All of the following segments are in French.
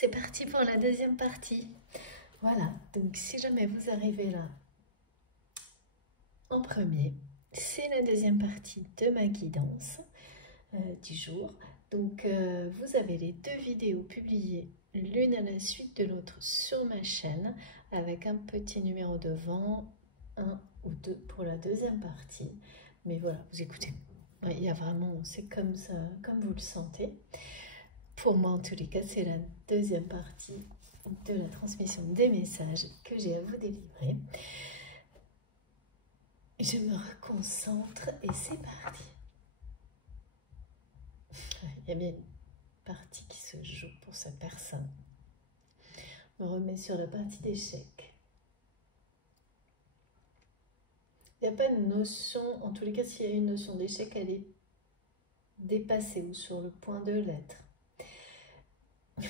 C'est parti pour la deuxième partie. Voilà, donc si jamais vous arrivez là en premier, c'est la deuxième partie de ma guidance du jour. Donc vous avez les deux vidéos publiées l'une à la suite de l'autre sur ma chaîne avec un petit numéro devant, un ou deux pour la deuxième partie. Mais voilà, vous écoutez, il y a vraiment, c'est comme ça, comme vous le sentez. Pour moi, en tous les cas, c'est la deuxième partie de la transmission des messages que j'ai à vous délivrer. Je me reconcentre et c'est parti. Il y a bien une partie qui se joue pour cette personne. Je me remets sur la partie d'échec. Il n'y a pas une notion, en tous les cas, s'il y a une notion d'échec, elle est dépassée ou sur le point de l'être.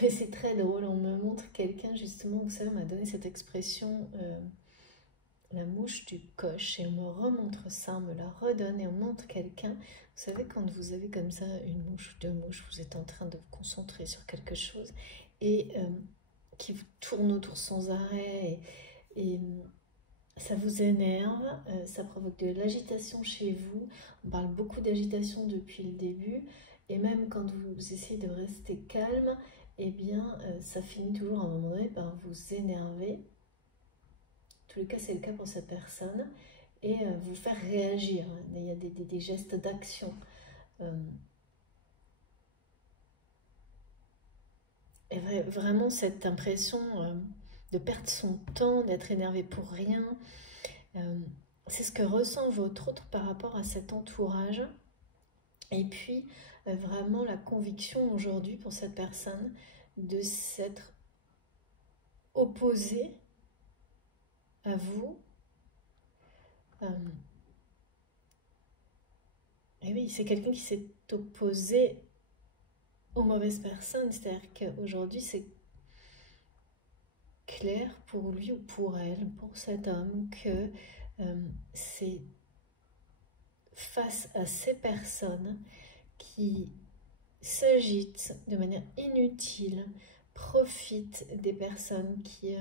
Mais c'est très drôle, on me montre quelqu'un, justement, vous savez, on m'a donné cette expression, la mouche du coche, et on me remontre ça, on me la redonne, et on montre quelqu'un. Vous savez, quand vous avez comme ça une mouche ou deux mouches, vous êtes en train de vous concentrer sur quelque chose, et qui vous tourne autour sans arrêt, et ça vous énerve, ça provoque de l'agitation chez vous. On parle beaucoup d'agitation depuis le début, et même quand vous essayez de rester calme, eh bien, ça finit toujours à un moment donné par vous énerver. En tous les cas, c'est le cas pour cette personne, et vous faire réagir. Il y a des gestes d'action. Et vraiment, cette impression de perdre son temps, d'être énervé pour rien, c'est ce que ressent votre autre par rapport à cet entourage. Et puis, vraiment la conviction aujourd'hui pour cette personne de s'être opposée à vous. Et oui, c'est quelqu'un qui s'est opposé aux mauvaises personnes. C'est-à-dire qu'aujourd'hui, c'est clair pour lui ou pour elle, pour cet homme, que c'est face à ces personnes qui s'agitent de manière inutile, profitent des personnes qui,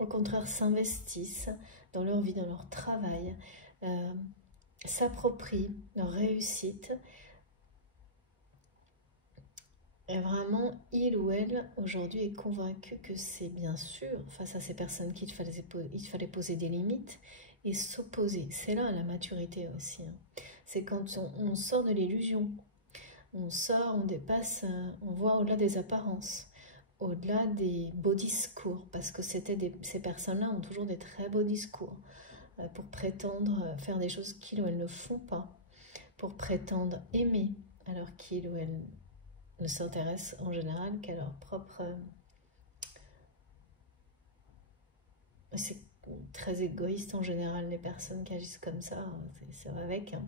au contraire, s'investissent dans leur vie, dans leur travail, s'approprient leur réussite. Et vraiment, il ou elle, aujourd'hui, est convaincu que c'est bien sûr face à ces personnes qu'il fallait poser des limites et s'opposer. C'est là la maturité aussi. C'est quand on sort de l'illusion. On sort, on dépasse, on voit au-delà des apparences, au-delà des beaux discours, parce que ces personnes-là ont toujours des très beaux discours pour prétendre faire des choses qu'ils ou elles ne font pas, pour prétendre aimer alors qu'ils ou elles ne s'intéressent en général qu'à leur propre... C'est très égoïste en général, les personnes qui agissent comme ça, ça va avec, hein.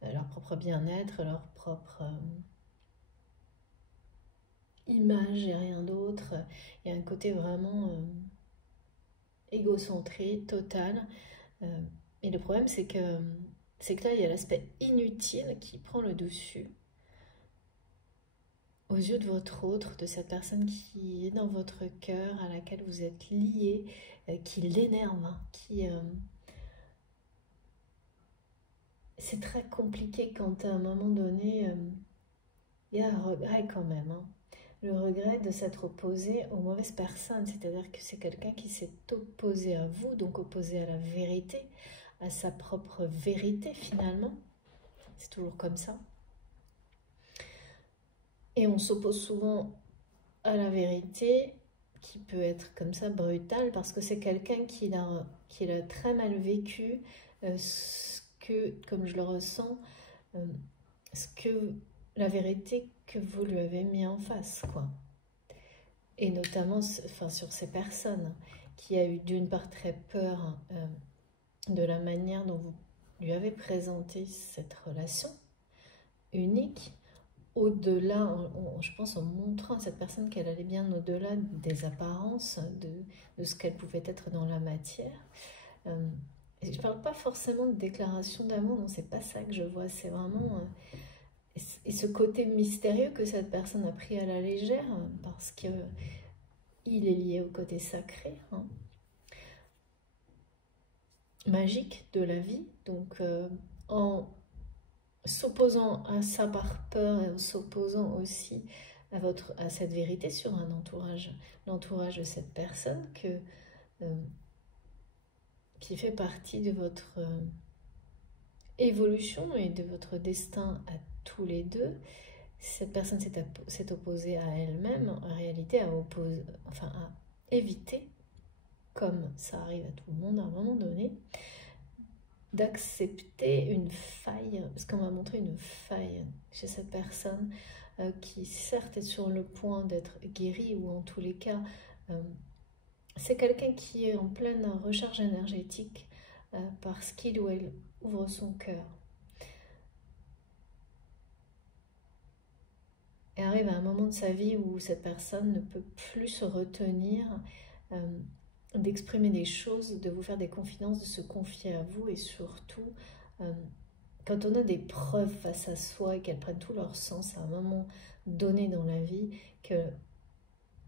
Leur propre bien-être, leur propre image et rien d'autre. Il y a un côté vraiment égocentré, total. Et le problème, c'est que là, il y a l'aspect inutile qui prend le dessus aux yeux de votre autre, de cette personne qui est dans votre cœur, à laquelle vous êtes lié, qui l'énerve, hein, c'est très compliqué quand à un moment donné, il y a un regret quand même, hein. Le regret de s'être opposé aux mauvaises personnes, c'est-à-dire que c'est quelqu'un qui s'est opposé à vous, donc opposé à la vérité, à sa propre vérité finalement. C'est toujours comme ça. Et on s'oppose souvent à la vérité, qui peut être comme ça brutale, parce que c'est quelqu'un qui l'a très mal vécu, ce que, comme je le ressens, la vérité que vous lui avez mis en face, quoi. Et notamment sur ces personnes qui a eu d'une part très peur de la manière dont vous lui avez présenté cette relation unique, au-delà, je pense en montrant à cette personne qu'elle allait bien au-delà des apparences, de ce qu'elle pouvait être dans la matière. Je ne parle pas forcément de déclaration d'amour, non, c'est pas ça que je vois, c'est vraiment... et ce côté mystérieux que cette personne a pris à la légère, parce qu'il est lié au côté sacré, hein, magique de la vie. Donc en s'opposant à ça par peur et en s'opposant aussi à cette vérité sur un entourage, l'entourage de cette personne qui fait partie de votre évolution et de votre destin à tous les deux. Cette personne s'est opposée à elle-même, en réalité à éviter, comme ça arrive à tout le monde à un moment donné, d'accepter une faille, parce qu'on m'a montré une faille chez cette personne qui certes est sur le point d'être guérie, ou en tous les cas, c'est quelqu'un qui est en pleine recharge énergétique parce qu'il ou elle ouvre son cœur. Et arrive à un moment de sa vie où cette personne ne peut plus se retenir d'exprimer des choses, de vous faire des confidences, de se confier à vous, et surtout, quand on a des preuves face à soi et qu'elles prennent tout leur sens à un moment donné dans la vie, que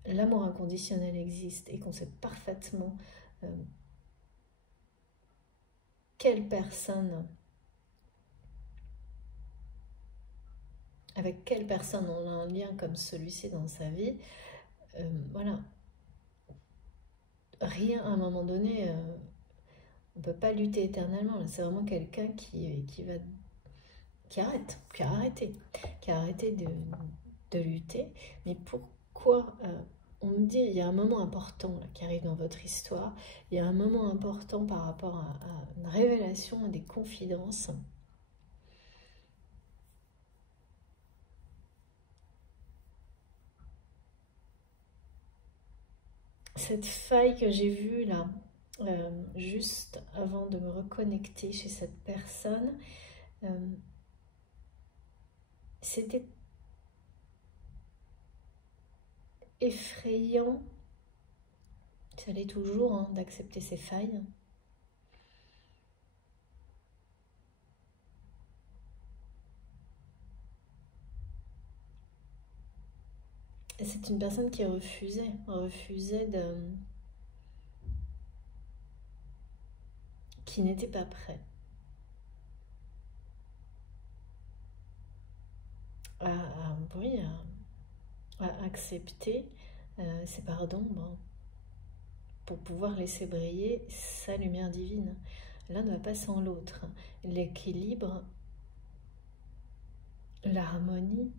l'amour inconditionnel existe et qu'on sait parfaitement avec quelle personne on a un lien comme celui-ci dans sa vie, voilà. Rien à un moment donné, on ne peut pas lutter éternellement. C'est vraiment quelqu'un qui a arrêté de lutter. Mais pourquoi on me dit, il y a un moment important là, qui arrive dans votre histoire, il y a un moment important par rapport à une révélation, à des confidences. Cette faille que j'ai vue là, juste avant de me reconnecter chez cette personne, c'était effrayant, ça l'est toujours, hein, d'accepter ses failles. C'est une personne qui refusait qui n'était pas prêt à accepter ses parts d'ombre pour pouvoir laisser briller sa lumière divine. L'un ne va pas sans l'autre. L'équilibre, l'harmonie,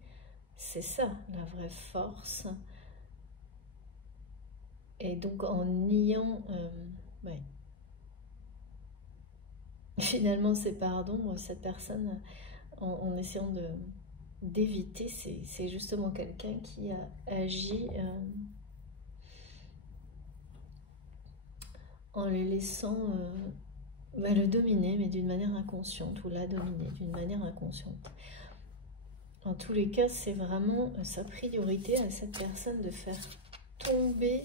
c'est ça la vraie force. Et donc en niant finalement ses parts d'ombre, cette personne, en essayant d'éviter, c'est justement quelqu'un qui a agi en les laissant le dominer, mais d'une manière inconsciente, ou la dominer d'une manière inconsciente. En tous les cas, c'est vraiment sa priorité à cette personne de faire tomber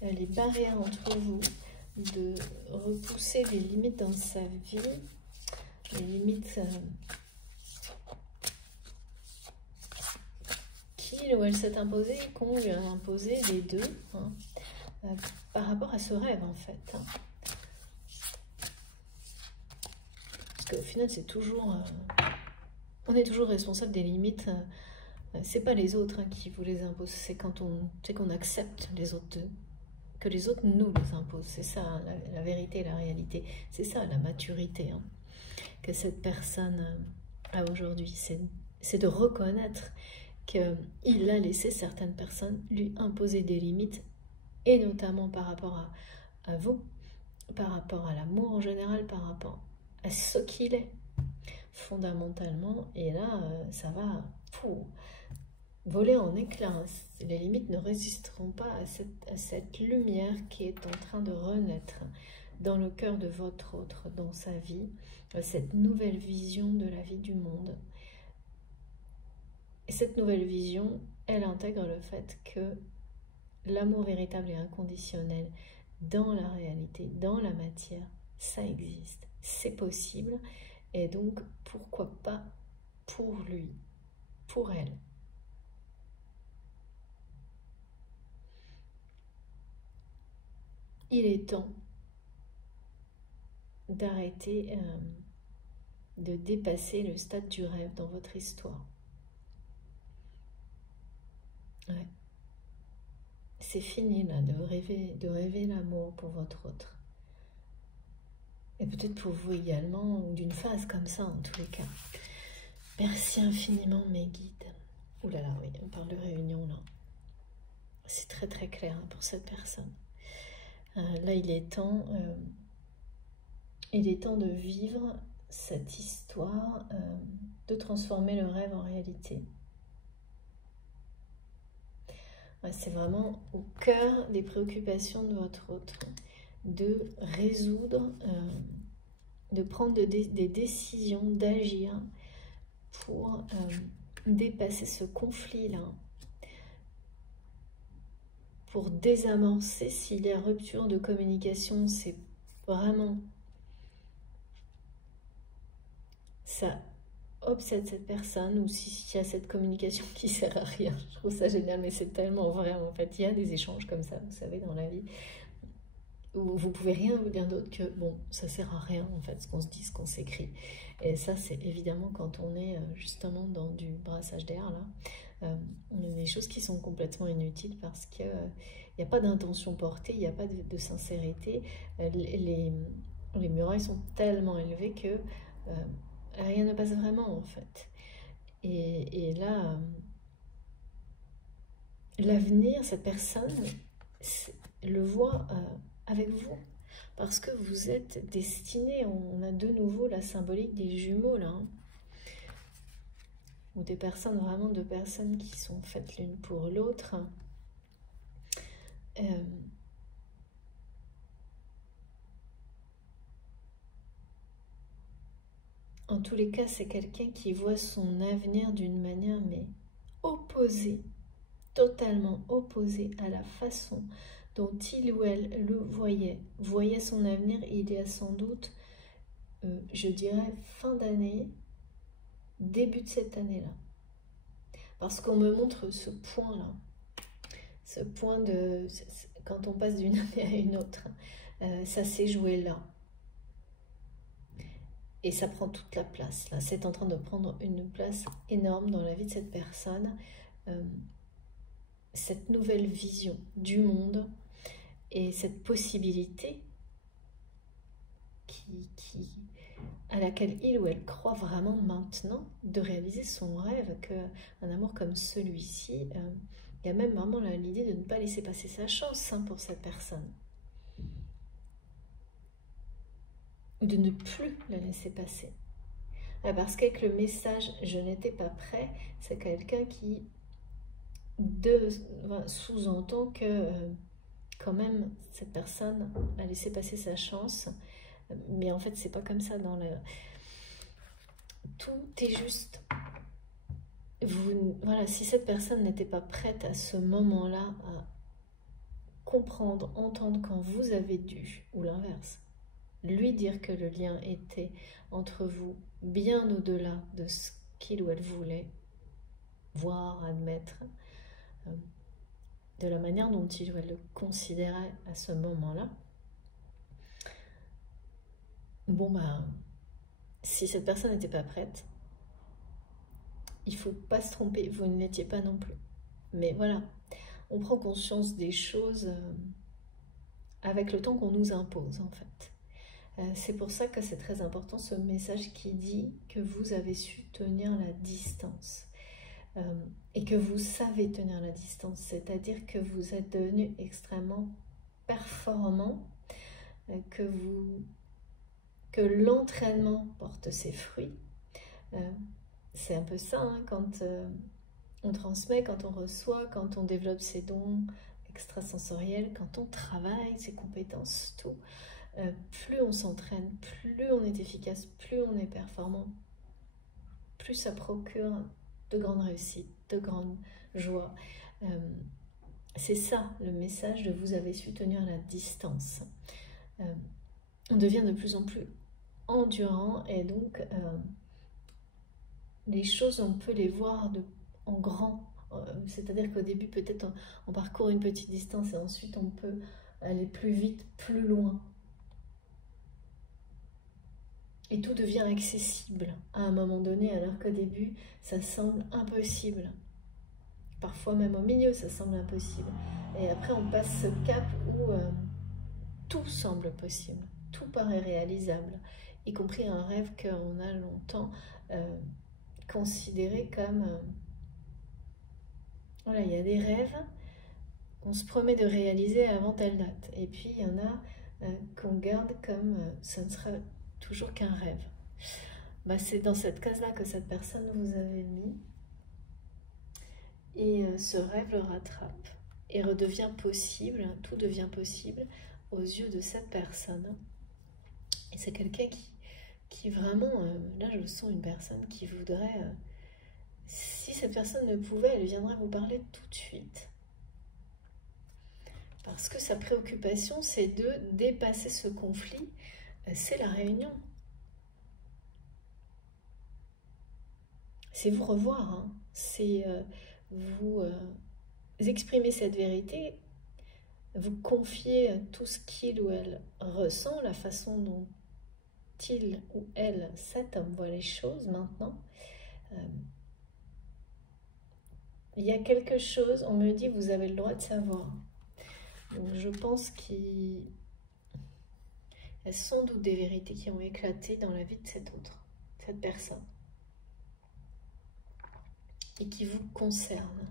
les barrières entre vous, de repousser les limites dans sa vie, les limites qu'il ou elle s'est imposée, qu'on lui a imposé, les deux, hein, par rapport à ce rêve en fait. Hein. Parce qu'au final, c'est toujours... on est toujours responsable des limites. C'est pas les autres qui vous les imposent, c'est quand qu'on accepte les autres, que les autres nous les imposent. C'est ça la vérité, la réalité. C'est ça la maturité hein, que cette personne a aujourd'hui. C'est de reconnaître qu'il a laissé certaines personnes lui imposer des limites, et notamment par rapport à vous, par rapport à l'amour en général, par rapport à ce qu'il est fondamentalement. Et là, ça va voler en éclats. Les limites ne résisteront pas à cette lumière qui est en train de renaître dans le cœur de votre autre, dans sa vie, cette nouvelle vision de la vie du monde. Et cette nouvelle vision, elle intègre le fait que l'amour véritable et inconditionnel dans la réalité, dans la matière, ça existe, c'est possible. Et donc, pourquoi pas pour lui? pour elle. Il est temps d'arrêter de dépasser le stade du rêve dans votre histoire. Ouais. C'est fini là de rêver l'amour pour votre autre. Et peut-être pour vous également, ou d'une phase comme ça en tous les cas. Merci infiniment mes guides. Ouh là là, oui, on parle de réunion là. C'est très très clair hein, pour cette personne. Là, il est temps de vivre cette histoire, de transformer le rêve en réalité. Ouais, c'est vraiment au cœur des préoccupations de votre autre, de résoudre, de prendre des décisions, d'agir pour dépasser ce conflit-là, pour désamorcer s'il y a rupture de communication, c'est vraiment... ça obsède cette personne, ou s'il y a cette communication qui sert à rien. Je trouve ça génial, mais c'est tellement vrai en fait. Il y a des échanges comme ça, vous savez, dans la vie, où vous pouvez rien vous dire d'autre que bon, ça sert à rien en fait, ce qu'on se dit, ce qu'on s'écrit. Et ça, c'est évidemment quand on est justement dans du brassage d'air là, des choses qui sont complètement inutiles parce que il n'y a pas d'intention portée, il n'y a pas de sincérité. Les murailles sont tellement élevées que rien ne passe vraiment en fait. Et là, l'avenir, cette personne le voit avec vous. Parce que vous êtes destinés, on a de nouveau la symbolique des jumeaux là. Hein, ou des personnes, vraiment deux personnes qui sont faites l'une pour l'autre. En tous les cas, c'est quelqu'un qui voit son avenir d'une manière mais opposée, totalement opposée à la façon dont il ou elle le voyait son avenir il y a sans doute, je dirais, fin d'année, début de cette année-là. Parce qu'on me montre ce point-là, ce point de... quand on passe d'une année à une autre, ça s'est joué là. Et ça prend toute la place, là. C'est en train de prendre une place énorme dans la vie de cette personne. Cette nouvelle vision du monde et cette possibilité à laquelle il ou elle croit vraiment maintenant de réaliser son rêve, qu'un amour comme celui-ci, il y a même vraiment l'idée de ne pas laisser passer sa chance hein, pour cette personne. Ou de ne plus la laisser passer. Parce qu'avec le message « je n'étais pas prêt », c'est quelqu'un qui sous-entend que quand même cette personne a laissé passer sa chance. Mais en fait, c'est pas comme ça dans le... Tout est juste. Voilà, si cette personne n'était pas prête à ce moment-là à comprendre, entendre quand vous avez dû, ou l'inverse, lui dire que le lien était entre vous bien au-delà de ce qu'il ou elle voulait voir, admettre, de la manière dont il ou elle le considérait à ce moment-là, bon bah, si cette personne n'était pas prête, il ne faut pas se tromper, vous ne l'étiez pas non plus. Mais voilà, on prend conscience des choses avec le temps qu'on nous impose en fait. C'est pour ça que c'est très important ce message qui dit que vous avez su tenir la distance et que vous savez tenir la distance, c'est-à-dire que vous êtes devenu extrêmement performant, que l'entraînement porte ses fruits. C'est un peu ça, hein, quand on transmet, quand on reçoit, quand on développe ses dons extrasensoriels, quand on travaille ses compétences, tout. Plus on s'entraîne, plus on est efficace, plus on est performant, plus ça procure de grandes réussites, de grandes joies. C'est ça le message de vous avez su tenir la distance. On devient de plus en plus endurant et donc les choses on peut les voir de en grand. C'est-à-dire qu'au début, peut-être on parcourt une petite distance et ensuite on peut aller plus vite, plus loin. Et tout devient accessible à un moment donné, alors qu'au début, ça semble impossible. Parfois même au milieu, ça semble impossible. Et après, on passe ce cap où tout semble possible, tout paraît réalisable, y compris un rêve qu'on a longtemps considéré comme... voilà, il y a des rêves qu'on se promet de réaliser avant telle date. Et puis, il y en a qu'on garde comme ce ne sera toujours qu'un rêve. Bah, c'est dans cette case-là que cette personne vous avait mis. Et ce rêve le rattrape et redevient possible, tout devient possible aux yeux de cette personne. Et c'est quelqu'un qui vraiment, là je sens une personne qui voudrait, si cette personne ne pouvait, elle viendrait vous parler tout de suite. Parce que sa préoccupation, c'est de dépasser ce conflit, c'est la réunion. C'est vous revoir, hein. C'est vous exprimer cette vérité, vous confier tout ce qu'il ou elle ressent, la façon dont il ou elle, cet homme, voit les choses maintenant. Il y a quelque chose, on me dit, vous avez le droit de savoir. Donc je pense qu'il y a sans doute des vérités qui ont éclaté dans la vie de cette personne. Et qui vous concernent.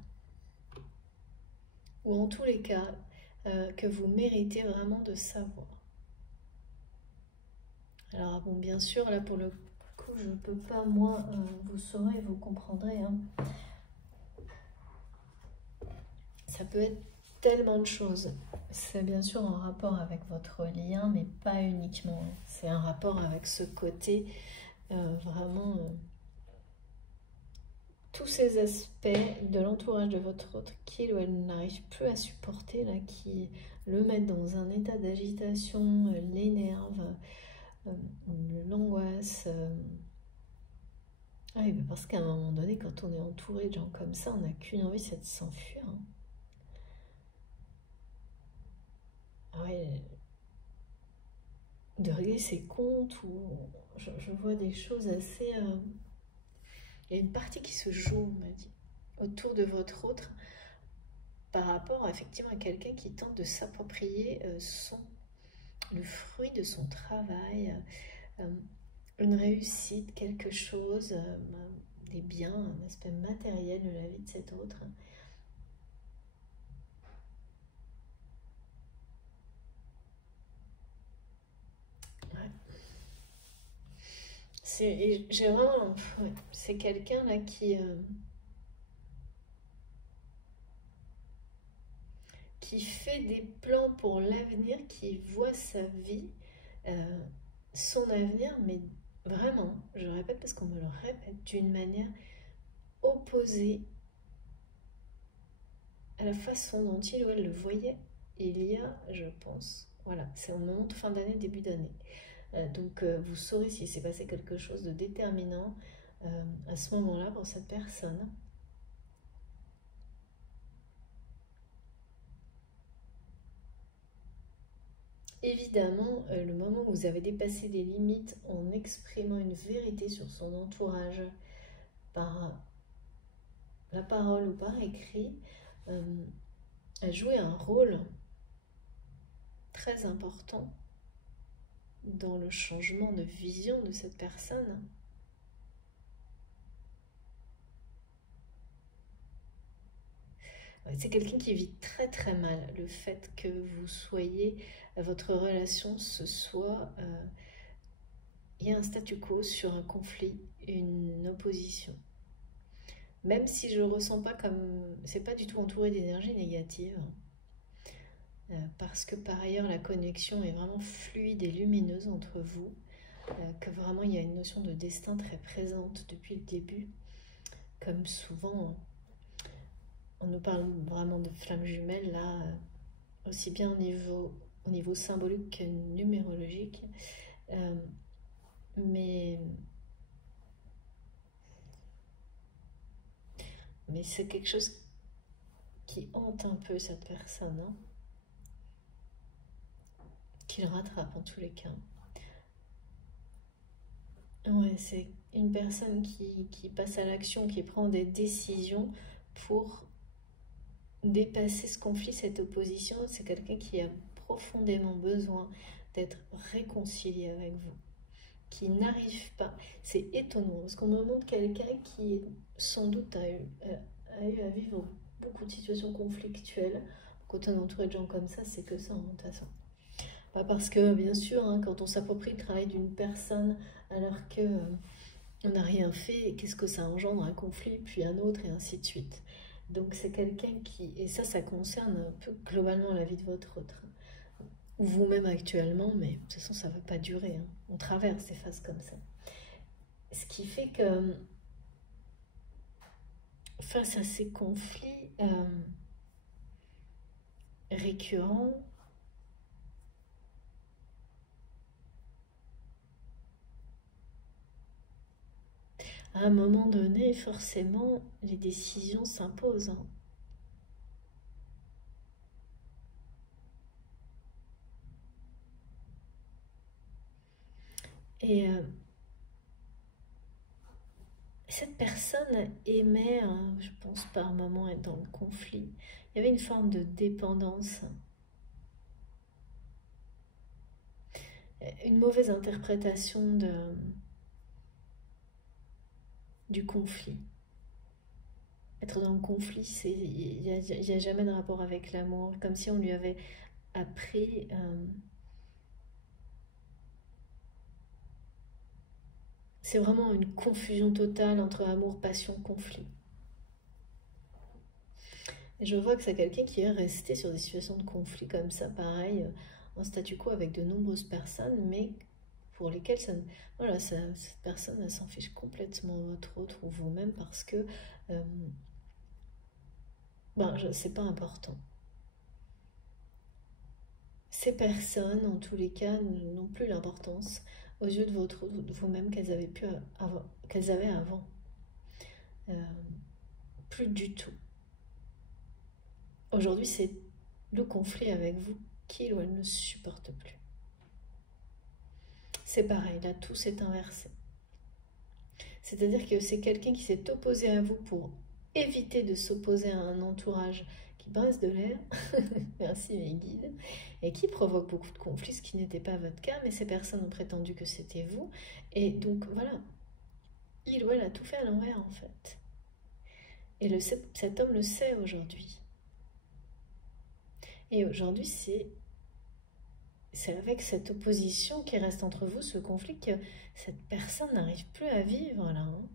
Ou en tous les cas, que vous méritez vraiment de savoir. Alors bon, bien sûr, là pour le coup, je ne peux pas, moi, vous saurez, vous comprendrez. Hein. Ça peut être tellement de choses. C'est bien sûr en rapport avec votre lien, mais pas uniquement. C'est un rapport avec ce côté vraiment... tous ces aspects de l'entourage de votre autre qu'il ou elle n'arrive plus à supporter, là, qui le mettent dans un état d'agitation, l'énerve, l'angoisse. Ah oui, parce qu'à un moment donné, quand on est entouré de gens comme ça, on n'a qu'une envie, c'est de s'enfuir. Hein. Ah ouais, de régler ses comptes, ou je vois des choses assez... il y a une partie qui se joue, on m'a dit, autour de votre autre, par rapport effectivement à quelqu'un qui tente de s'approprier le fruit de son travail, une réussite, quelque chose, des biens, un aspect matériel de la vie de cet autre. Ouais. J'ai vraiment... Ouais, c'est quelqu'un là qui fait des plans pour l'avenir, qui voit sa vie, son avenir, mais vraiment, je répète parce qu'on me le répète, d'une manière opposée à la façon dont il ou elle le voyait il y a, je pense, voilà, c'est au moment de fin d'année, début d'année. Donc vous saurez s'il s'est passé quelque chose de déterminant à ce moment-là pour cette personne. Évidemment, le moment où vous avez dépassé les limites en exprimant une vérité sur son entourage par la parole ou par écrit, a joué un rôle très important dans le changement de vision de cette personne. C'est quelqu'un qui vit très très mal le fait que vous soyez, votre relation, il y a un statu quo sur un conflit, une opposition. Même si je ne le ressens pas comme, c'est pas du tout entouré d'énergie négative, parce que par ailleurs la connexion est vraiment fluide et lumineuse entre vous, que vraiment il y a une notion de destin très présente depuis le début, comme souvent on nous parle vraiment de flammes jumelles là, aussi bien au niveau symbolique que numérologique, mais mais c'est quelque chose qui hante un peu cette personne, hein, qu'il rattrape en tous les cas. Ouais, c'est une personne qui passe à l'action, qui prend des décisions pour dépasser ce conflit, cette opposition. C'est quelqu'un qui a profondément besoin d'être réconcilié avec vous, qui n'arrive pas. C'est étonnant, parce qu'on me montre quelqu'un qui sans doute a eu à vivre beaucoup de situations conflictuelles. Quand on est entouré de gens comme ça, c'est que ça, de toute façon. Pas parce que, bien sûr, hein, quand on s'approprie le travail d'une personne alors que on n'a rien fait, qu'est-ce que ça engendre? Un conflit, puis un autre, et ainsi de suite. Donc c'est quelqu'un qui... Et ça concerne un peu globalement la vie de votre autre. Ou vous-même actuellement, mais de toute façon, ça ne va pas durer. Hein. On traverse des phases comme ça. Ce qui fait que, face à ces conflits récurrents, à un moment donné, forcément, les décisions s'imposent. Hein. Et cette personne aimait, hein, je pense par moment, être dans le conflit. Il y avait une forme de dépendance, une mauvaise interprétation du conflit. Être dans le conflit, il n'y a jamais de rapport avec l'amour, comme si on lui avait appris... c'est vraiment une confusion totale entre amour, passion, conflit. Et je vois que c'est quelqu'un qui est resté sur des situations de conflit comme ça, pareil, en statu quo avec de nombreuses personnes, mais pour lesquelles voilà, cette personne elle s'en fiche complètement votre autre ou vous-même parce que c'est pas important. Ces personnes, en tous les cas, n'ont plus l'importance aux yeux de vous-même qu'elles avaient avant. Plus du tout. Aujourd'hui, c'est le conflit avec vous qu'il ou elle ne supporte plus. C'est pareil, là, tout s'est inversé. C'est-à-dire que c'est quelqu'un qui s'est opposé à vous pour éviter de s'opposer à un entourage qui brasse de l'air, merci mes guides, et qui provoque beaucoup de conflits, ce qui n'était pas votre cas, mais ces personnes ont prétendu que c'était vous. Et donc voilà, il ou elle a tout fait à l'envers en fait. Et cet homme le sait aujourd'hui. Et aujourd'hui, c'est avec cette opposition qui reste entre vous, ce conflit, que cette personne n'arrive plus à vivre là. Hein.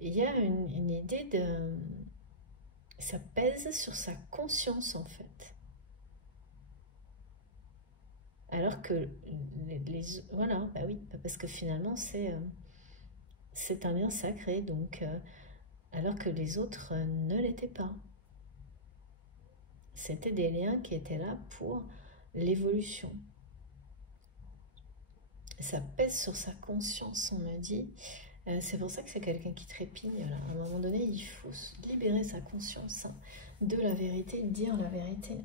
Il y a une idée de... Ça pèse sur sa conscience en fait. Alors que voilà, bah oui, parce que finalement c'est un lien sacré, donc alors que les autres ne l'étaient pas. C'était des liens qui étaient là pour l'évolution. Ça pèse sur sa conscience, on me dit. C'est pour ça que c'est quelqu'un qui trépigne. Là. À un moment donné, il faut libérer sa conscience de la vérité, dire la vérité.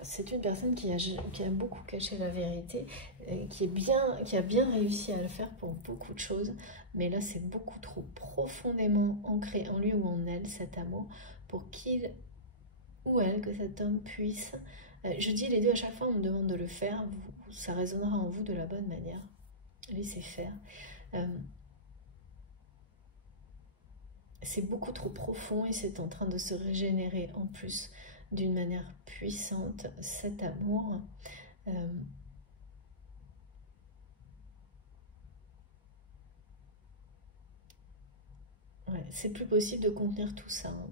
C'est une personne qui a beaucoup caché la vérité, qui a bien réussi à le faire pour beaucoup de choses, mais là c'est beaucoup trop profondément ancré en lui ou en elle, cet amour, pour qu'il ou elle, que cet homme puisse... je dis les deux à chaque fois, on me demande de le faire, ça résonnera en vous de la bonne manière. Laissez faire. C'est beaucoup trop profond et c'est en train de se régénérer en plus d'une manière puissante, cet amour. Ouais, c'est plus possible de contenir tout ça. Hein.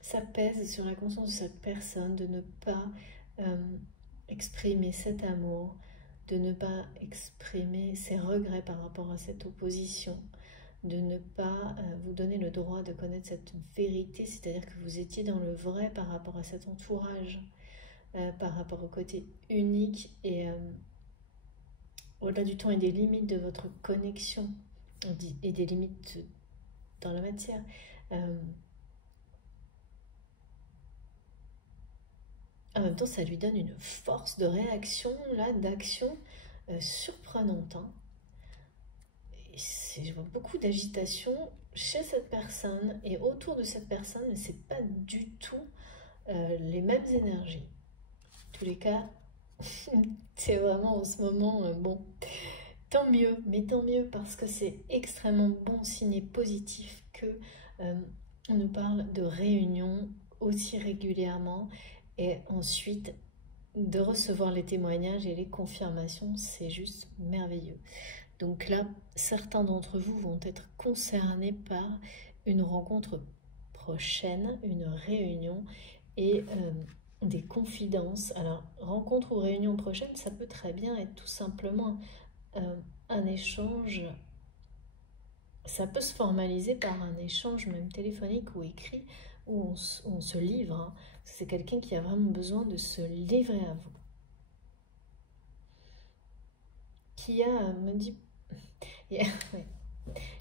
Ça pèse sur la conscience de cette personne de ne pas exprimer cet amour, de ne pas exprimer ses regrets par rapport à cette opposition, de ne pas vous donner le droit de connaître cette vérité, c'est-à-dire que vous étiez dans le vrai par rapport à cet entourage, par rapport au côté unique et au-delà du temps et des limites de votre connexion et des limites dans la matière. En même temps, ça lui donne une force de réaction, là, d'action surprenante. Hein. Je vois beaucoup d'agitation chez cette personne et autour de cette personne, mais c'est pas du tout les mêmes énergies. En tous les cas, c'est vraiment en ce moment, bon, tant mieux, mais tant mieux parce que c'est extrêmement bon signe et positif que on nous parle de réunions aussi régulièrement et ensuite de recevoir les témoignages et les confirmations, c'est juste merveilleux. Donc là, certains d'entre vous vont être concernés par une rencontre prochaine, une réunion et des confidences. Alors, rencontre ou réunion prochaine, ça peut très bien être tout simplement un échange. Ça peut se formaliser par un échange même téléphonique ou écrit où on se livre. Hein. C'est quelqu'un qui a vraiment besoin de se livrer à vous. Qui me dit... Yeah, ouais.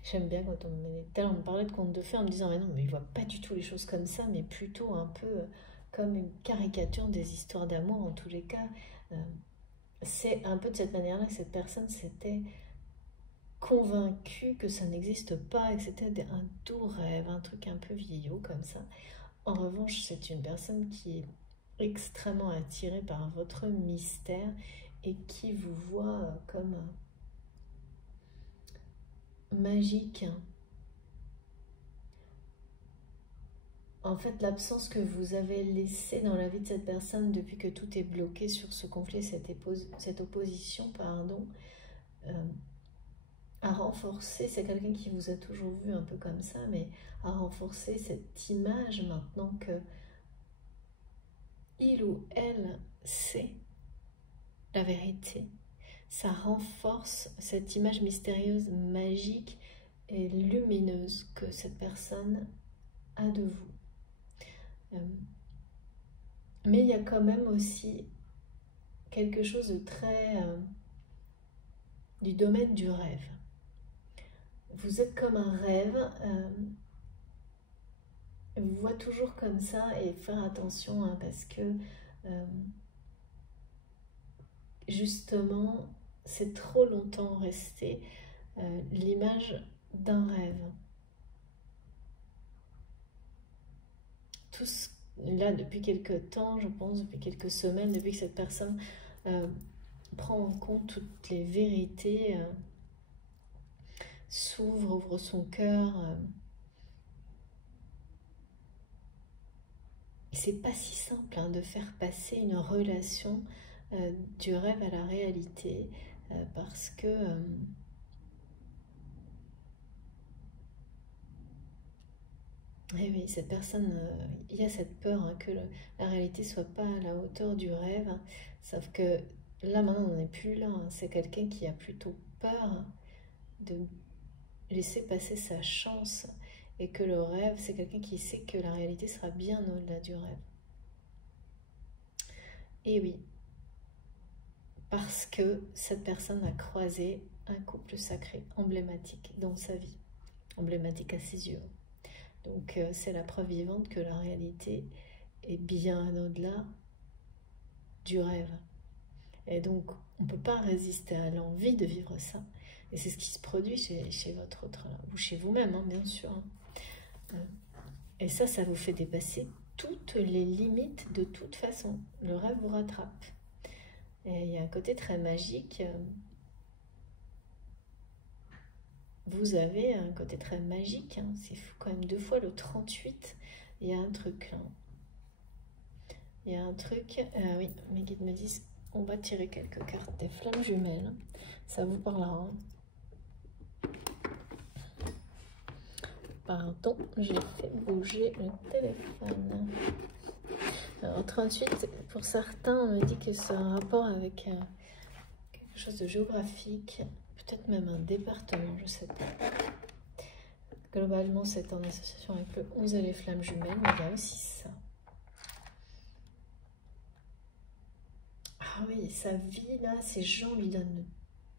J'aime bien quand on me parlait de contes de fées en me disant mais non, mais il voit pas du tout les choses comme ça, mais plutôt un peu comme une caricature des histoires d'amour. En tous les cas, c'est un peu de cette manière-là que cette personne s'était convaincue que ça n'existe pas et que c'était un doux rêve, un truc un peu vieillot comme ça. En revanche, c'est une personne qui est extrêmement attirée par votre mystère et qui vous voit comme magique. En fait, l'absence que vous avez laissée dans la vie de cette personne depuis que tout est bloqué sur ce conflit, cette opposition, pardon, a renforcé, c'est quelqu'un qui vous a toujours vu un peu comme ça, mais a renforcé cette image maintenant que il ou elle sait la vérité. Ça renforce cette image mystérieuse, magique et lumineuse que cette personne a de vous. Mais il y a quand même aussi quelque chose de très du domaine du rêve. Vous êtes comme un rêve, vous voit toujours comme ça et faire attention hein, parce que justement c'est trop longtemps resté l'image d'un rêve. Tous là depuis quelques temps, je pense, depuis quelques semaines, depuis que cette personne prend en compte toutes les vérités, s'ouvre, ouvre son cœur. C'est pas si simple hein, de faire passer une relation du rêve à la réalité parce que oui, cette personne, il y a cette peur hein, que la réalité soit pas à la hauteur du rêve, hein, sauf que là maintenant on n'est plus là, hein, c'est quelqu'un qui a plutôt peur de laisser passer sa chance et que le rêve, c'est quelqu'un qui sait que la réalité sera bien au-delà du rêve. Et oui, parce que cette personne a croisé un couple sacré, emblématique dans sa vie, emblématique à ses yeux. Donc c'est la preuve vivante que la réalité est bien au-delà du rêve. Et donc on ne peut pas résister à l'envie de vivre ça. Et c'est ce qui se produit chez votre autre, là, ou chez vous-même, hein, bien sûr. Hein. Et ça vous fait dépasser toutes les limites de toute façon. Le rêve vous rattrape. Et il y a un côté très magique. Vous avez un côté très magique. Hein. C'est fou quand même. 2 fois le 38. Il y a un truc là. Il y a un truc. Oui, mes guides me disent on va tirer quelques cartes des flammes jumelles. Ça vous parlera. Hein. Pardon, j'ai fait bouger le téléphone. Alors 38, pour certains, on me dit que c'est un rapport avec quelque chose de géographique, peut-être même un département, je ne sais pas. Globalement, c'est en association avec le 11 et les flammes jumelles, mais il y a aussi ça. Ah oui, sa vie, là, ces gens lui donnent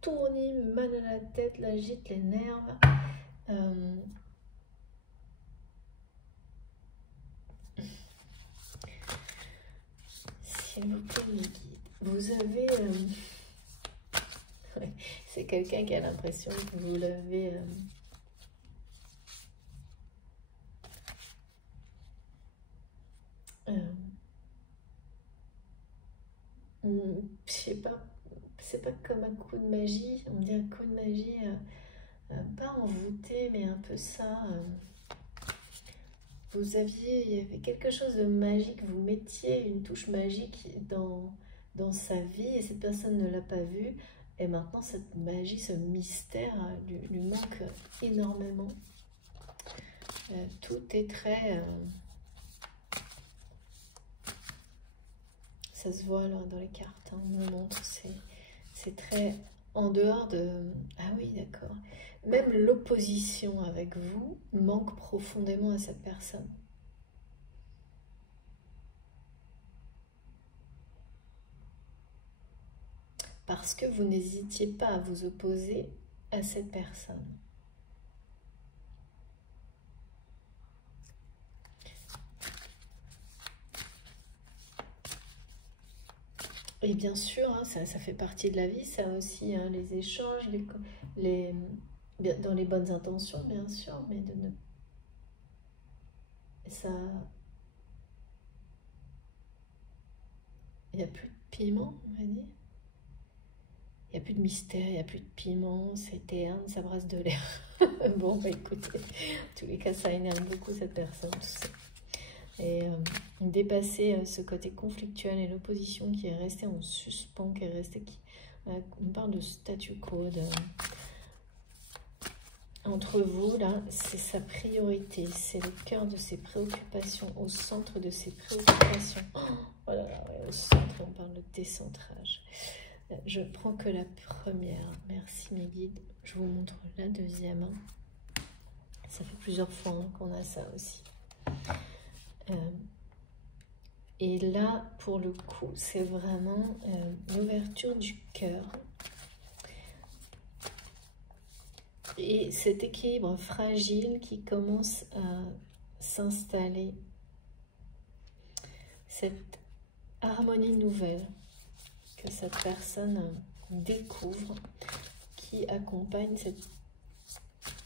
tournis, mal à la tête, l'agite les nerfs. S'il vous plaît, mes guides, vous avez... ouais, c'est quelqu'un qui a l'impression que vous l'avez... je sais pas, c'est pas comme un coup de magie, on me dit un coup de magie, pas envoûté, mais un peu ça. Il y avait quelque chose de magique, vous mettiez une touche magique dans sa vie et cette personne ne l'a pas vue. Et maintenant, cette magie, ce mystère lui manque énormément. Tout est très... ça se voit là dans les cartes, hein, on me montre, c'est très en dehors de... Ah oui, d'accord. Même l'opposition avec vous manque profondément à cette personne. Parce que vous n'hésitiez pas à vous opposer à cette personne. Et bien sûr, hein, ça fait partie de la vie, ça aussi, hein, les échanges, dans les bonnes intentions, bien sûr, mais de ne... Ça... Il n'y a plus de piment, on va dire. Il n'y a plus de mystère, il n'y a plus de piment, c'est terne, ça brasse de l'air. Bon, bah écoutez, en tous les cas, ça énerve beaucoup cette personne, tout ça. Et dépasser ce côté conflictuel et l'opposition qui est resté en suspens, qui est resté... on parle de statu quo, entre vous, là, c'est sa priorité, c'est le cœur de ses préoccupations, au centre de ses préoccupations. Oh là là, ouais, au centre, on parle de décentrage. Je prends que la première. Merci mes guides. Je vous montre la deuxième. Ça fait plusieurs fois hein, qu'on a ça aussi. Et là, pour le coup, c'est vraiment l'ouverture du cœur. Et cet équilibre fragile qui commence à s'installer. Cette harmonie nouvelle que cette personne découvre, qui accompagne cette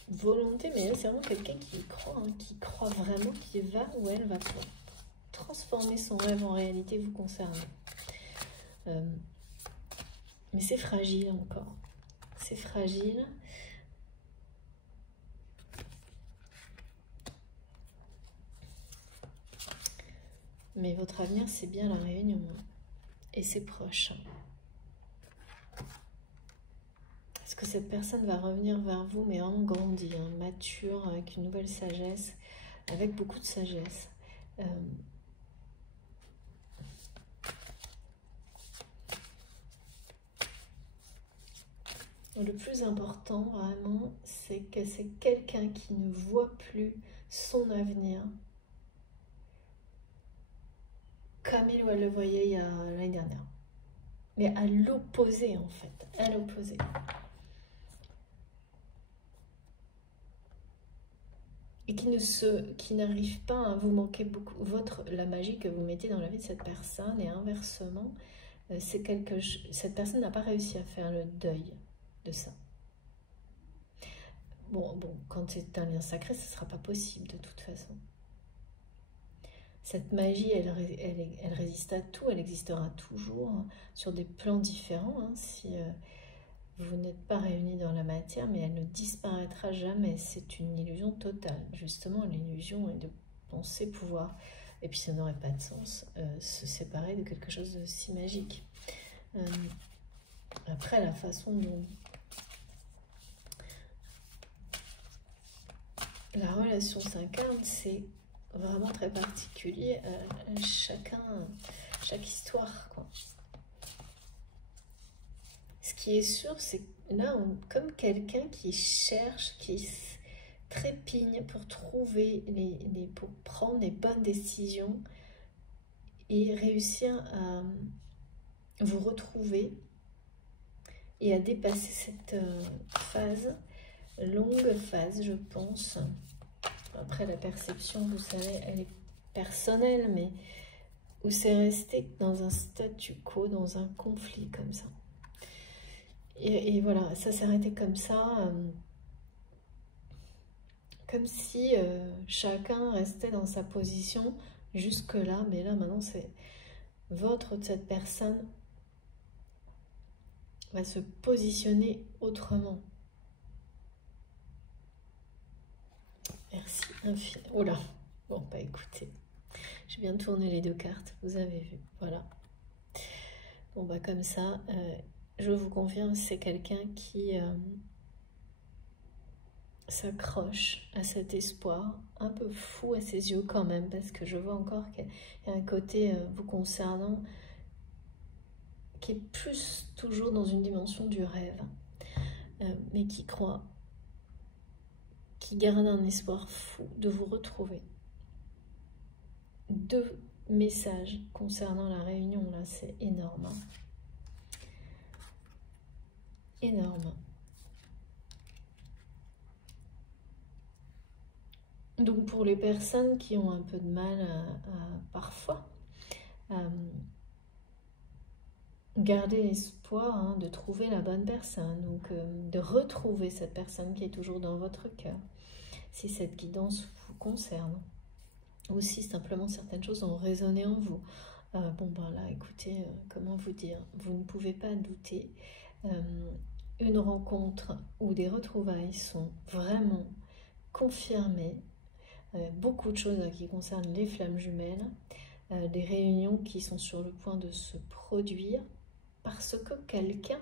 volonté, mais c'est vraiment quelqu'un qui y croit, hein, qui croit vraiment, qui va ou elle va transformer son rêve en réalité vous concernant. Mais c'est fragile encore. C'est fragile. Mais votre avenir, c'est bien la réunion. Et c'est proche. Est-ce que cette personne va revenir vers vous, mais vraiment grandie, hein, mature, avec une nouvelle sagesse, avec beaucoup de sagesse. Le plus important, vraiment, c'est que c'est quelqu'un qui ne voit plus son avenir comme il le voyait l'année dernière. Mais à l'opposé, en fait. À l'opposé. Et qui n'arrive pas à vous manquer beaucoup. La magie que vous mettez dans la vie de cette personne, et inversement, cette personne n'a pas réussi à faire le deuil de ça. Bon, quand c'est un lien sacré, ce ne sera pas possible de toute façon. Cette magie, elle résiste à tout, elle existera toujours hein, sur des plans différents. Hein, si vous n'êtes pas réunis dans la matière, mais elle ne disparaîtra jamais. C'est une illusion totale. Justement, l'illusion est de penser pouvoir, et puis ça n'aurait pas de sens, se séparer de quelque chose de si magique. Après, la façon dont la relation s'incarne, c'est vraiment très particulier à chaque histoire, quoi. Ce qui est sûr, c'est là, comme quelqu'un qui cherche, qui trépigne pour trouver, pour prendre les bonnes décisions et réussir à vous retrouver et à dépasser cette phase, longue phase, je pense. Après, la perception, vous savez, elle est personnelle, mais où c'est resté dans un statu quo, dans un conflit comme ça. Et voilà, ça s'est arrêté comme ça, comme si chacun restait dans sa position jusque-là, mais là, maintenant, c'est votre de cette personne va se positionner autrement. Merci infiniment. Oh là, bon, bah écoutez, j'ai bien tourné les deux cartes, vous avez vu, voilà. Bon, bah comme ça, je vous confirme, c'est quelqu'un qui s'accroche à cet espoir, un peu fou à ses yeux quand même, parce que je vois encore qu'il y a un côté vous concernant qui est plus toujours dans une dimension du rêve, mais qui croit, qui garde un espoir fou de vous retrouver. Deux messages concernant la réunion, là, c'est énorme. Hein. Énorme. Donc pour les personnes qui ont un peu de mal parfois à garder l'espoir hein, de trouver la bonne personne, donc de retrouver cette personne qui est toujours dans votre cœur, si cette guidance vous concerne, ou si simplement certaines choses ont résonné en vous. Bon ben là, écoutez, comment vous dire, vous ne pouvez pas douter. Une rencontre ou des retrouvailles sont vraiment confirmées. Beaucoup de choses qui concernent les flammes jumelles, des réunions qui sont sur le point de se produire parce que quelqu'un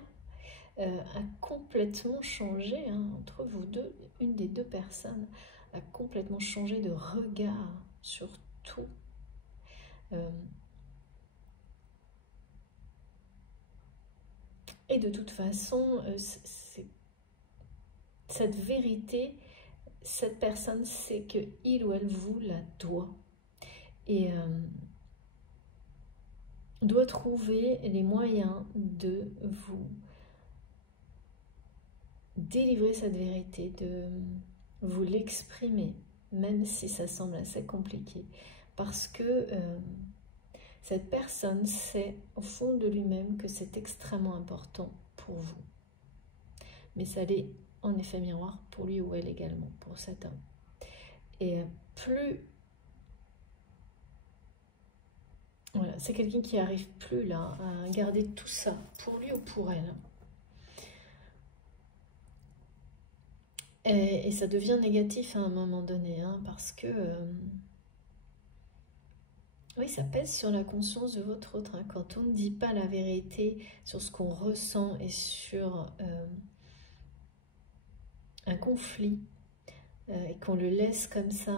a complètement changé hein, entre vous deux. Une des deux personnes a complètement changé de regard sur tout. Et de toute façon, cette vérité, cette personne sait que il ou elle vous la doit. Et doit trouver les moyens de vous délivrer cette vérité, de vous l'exprimer, même si ça semble assez compliqué. Parce que cette personne sait au fond de lui-même que c'est extrêmement important pour vous. Mais ça l'est en effet miroir pour lui ou elle également, pour cet homme. Et plus... Voilà, c'est quelqu'un qui n'arrive plus là à garder tout ça pour lui ou pour elle. Et ça devient négatif à un moment donné, hein, parce que oui, ça pèse sur la conscience de votre autre. Hein, quand on ne dit pas la vérité sur ce qu'on ressent et sur un conflit, et qu'on le laisse comme ça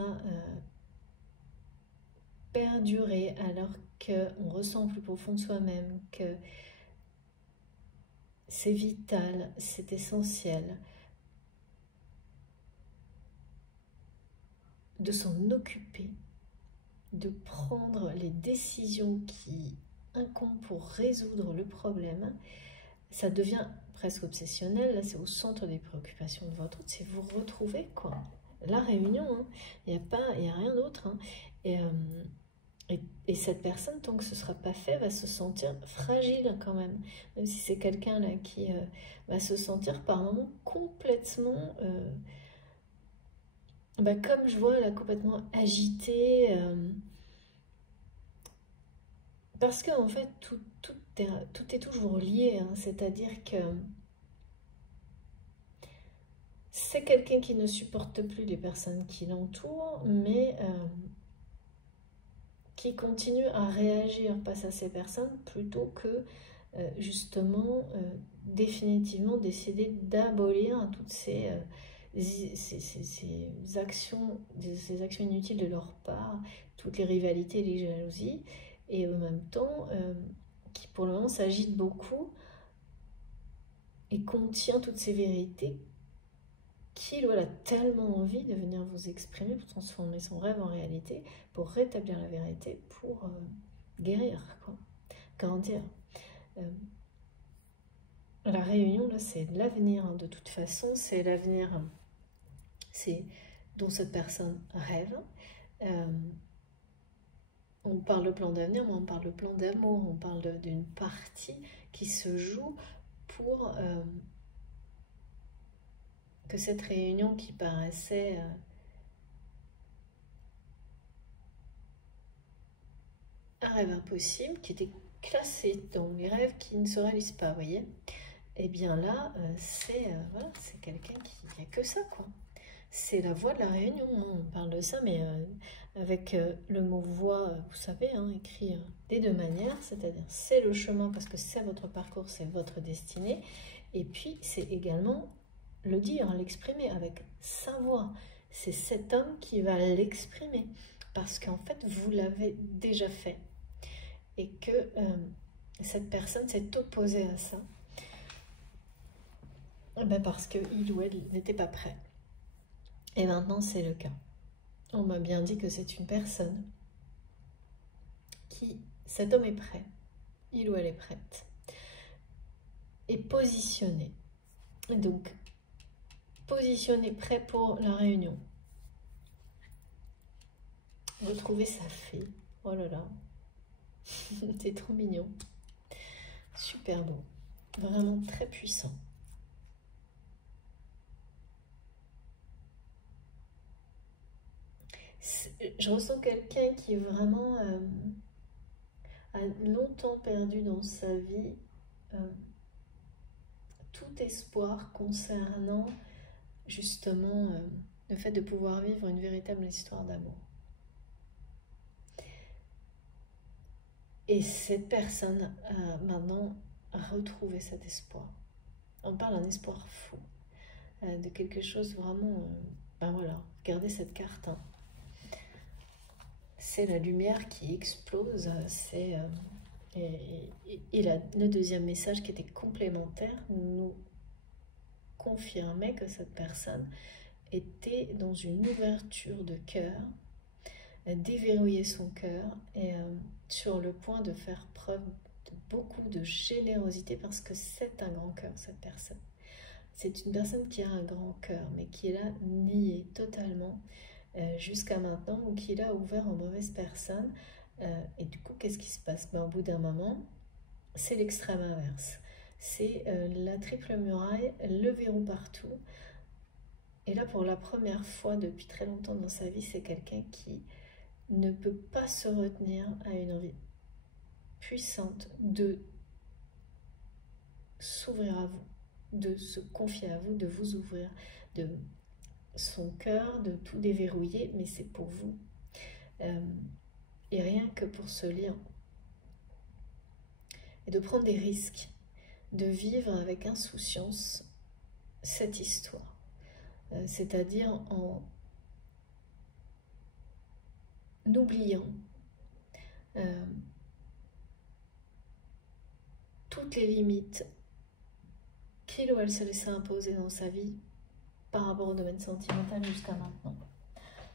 perdurer alors qu'on ressent plus profond de soi-même que c'est vital, c'est essentiel de s'en occuper, de prendre les décisions qui incombent pour résoudre le problème. Ça devient presque obsessionnel, là c'est au centre des préoccupations de votre autre, c'est vous retrouver quoi. La réunion, hein. Il n'y a rien d'autre. Hein. Et cette personne, tant que ce ne sera pas fait, va se sentir fragile quand même. Même si c'est quelqu'un là qui va se sentir par moments complètement, comme je vois là, complètement agité. Parce qu'en fait, tout est toujours lié. Hein, c'est-à-dire que c'est quelqu'un qui ne supporte plus les personnes qui l'entourent, mais qui continue à réagir face à ces personnes plutôt que justement définitivement décider d'abolir toutes ces actions inutiles de leur part, toutes les rivalités, les jalousies, et en même temps qui pour le moment s'agite beaucoup et contient toutes ces vérités qu'il a tellement envie de venir vous exprimer pour transformer son rêve en réalité, pour rétablir la vérité, pour guérir, quoi. Grandir. la réunion, là, c'est l'avenir, hein, de toute façon, c'est l'avenir, c'est dont cette personne rêve. On parle de plan d'avenir, mais on parle de plan d'amour, on parle d'une partie qui se joue pour que cette réunion qui paraissait un rêve impossible, qui était classé dans les rêves qui ne se réalisent pas, vous voyez. Et bien là, voilà, c'est quelqu'un qui... Il n'y a que ça, quoi. C'est la voie de la réunion, hein. On parle de ça, mais avec le mot voie, vous savez, hein, écrit des deux manières, c'est-à-dire c'est le chemin parce que c'est votre parcours, c'est votre destinée, et puis c'est également le dire, l'exprimer avec sa voix. C'est cet homme qui va l'exprimer, parce qu'en fait, vous l'avez déjà fait, et que cette personne s'est opposée à ça, ben parce qu'il ou elle n'était pas prêt. Et maintenant, c'est le cas. On m'a bien dit que c'est une personne qui, cet homme est prêt, il ou elle est prête, est positionné. Donc, positionné, prêt pour la réunion. Retrouver sa fée. Oh là là, c'est trop mignon. Super beau, vraiment très puissant. Je ressens quelqu'un qui vraiment a longtemps perdu dans sa vie tout espoir concernant justement le fait de pouvoir vivre une véritable histoire d'amour. Et cette personne a maintenant retrouvé cet espoir. On parle d'un espoir fou, de quelque chose vraiment... ben voilà, regardez cette carte, hein. C'est la lumière qui explose, c'est... et le deuxième message qui était complémentaire nous confirmait que cette personne était dans une ouverture de cœur, déverrouiller son cœur et sur le point de faire preuve de beaucoup de générosité parce que c'est un grand cœur, cette personne. C'est une personne qui a un grand cœur mais qui l'a nié totalement jusqu'à maintenant ou qui l'a ouvert aux mauvaises personnes. Et du coup, qu'est-ce qui se passe? Ben, au bout d'un moment, c'est l'extrême inverse. C'est la triple muraille, le verrou partout. Et là, pour la première fois depuis très longtemps dans sa vie, c'est quelqu'un qui ne peut pas se retenir à une envie puissante de s'ouvrir à vous, de se confier à vous, de vous ouvrir, de son cœur, de tout déverrouiller, mais c'est pour vous. Et rien que pour ce lien. Et de prendre des risques, de vivre avec insouciance cette histoire. C'est-à-dire en oubliant toutes les limites qu'il ou elle se laissait imposer dans sa vie par rapport au domaine sentimental jusqu'à maintenant.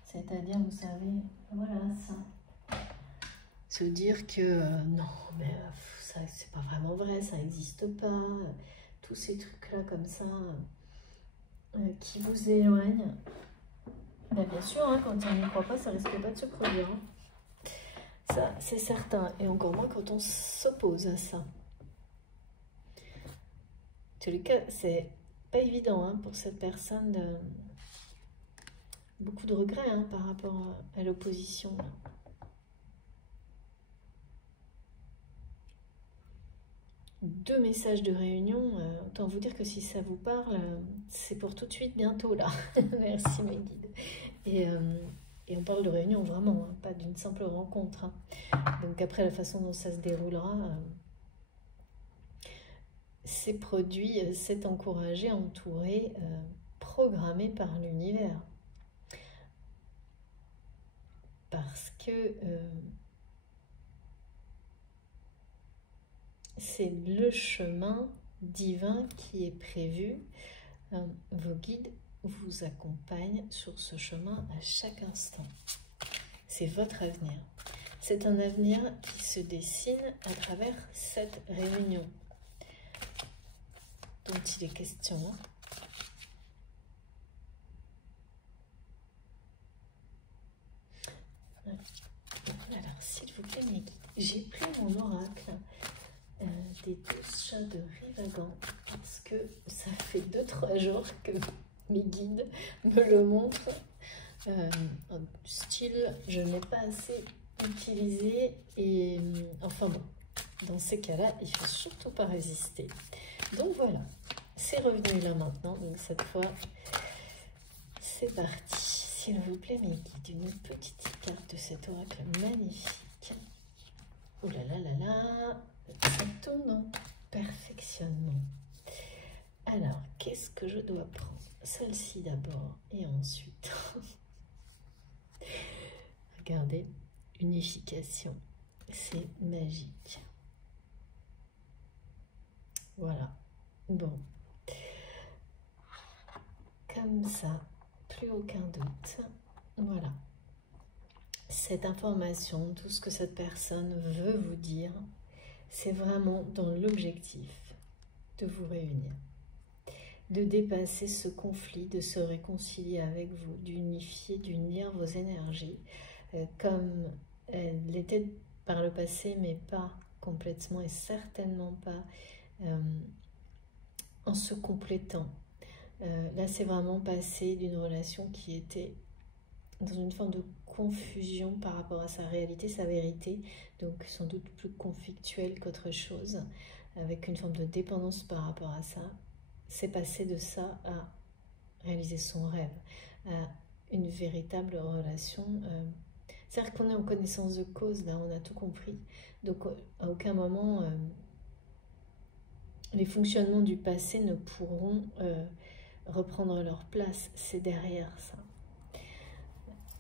C'est-à-dire, vous savez, voilà ça. Se dire que non, mais ça c'est pas vraiment vrai, ça n'existe pas. Tous ces trucs-là comme ça qui vous éloignent. Ben, bien sûr, hein, quand on n'y croit pas, ça risque pas de se produire. Hein. Ça, c'est certain. Et encore moins quand on s'oppose à ça. En tous les cas, c'est pas évident hein, pour cette personne de... Beaucoup de regrets hein, par rapport à l'opposition. Deux messages de réunion, autant vous dire que si ça vous parle, c'est pour tout de suite bientôt là. Merci mes guides. Et on parle de réunion vraiment, hein, pas d'une simple rencontre. Hein. Donc après la façon dont ça se déroulera, c'est produit, c'est encouragé, entouré, programmé par l'univers. Parce que c'est le chemin divin qui est prévu. Vos guides vous accompagnent sur ce chemin à chaque instant. C'est votre avenir. C'est un avenir qui se dessine à travers cette réunion. dont il est question. Alors, s'il vous plaît, mes guides, j'ai pris mon oracle des 12 chats de Rivagant parce que ça fait 2-3 jours que mes guides me le montrent. Style, je n'ai pas assez utilisé et enfin bon, dans ces cas-là, il ne faut surtout pas résister. Donc voilà, c'est revenu là maintenant, donc cette fois, c'est parti. S'il vous plaît, mes guides, une petite carte de cet oracle magnifique. Oh là là là là, ça tourne en perfectionnement. Alors, qu'est-ce que je dois prendre? Celle-ci d'abord et ensuite. Regardez, unification, c'est magique. Voilà, bon. Comme ça, plus aucun doute. Voilà. Cette information, tout ce que cette personne veut vous dire, c'est vraiment dans l'objectif de vous réunir, de dépasser ce conflit, de se réconcilier avec vous, d'unifier, d'unir vos énergies, comme elle l'était par le passé, mais pas complètement et certainement pas en se complétant. Là, c'est vraiment passé d'une relation qui était dans une forme de confusion par rapport à sa réalité, sa vérité, donc sans doute plus conflictuelle qu'autre chose, avec une forme de dépendance par rapport à ça. C'est passé de ça à réaliser son rêve, à une véritable relation. C'est-à-dire qu'on est en connaissance de cause, là, on a tout compris. Donc, à aucun moment, les fonctionnements du passé ne pourront reprendre leur place. C'est derrière ça.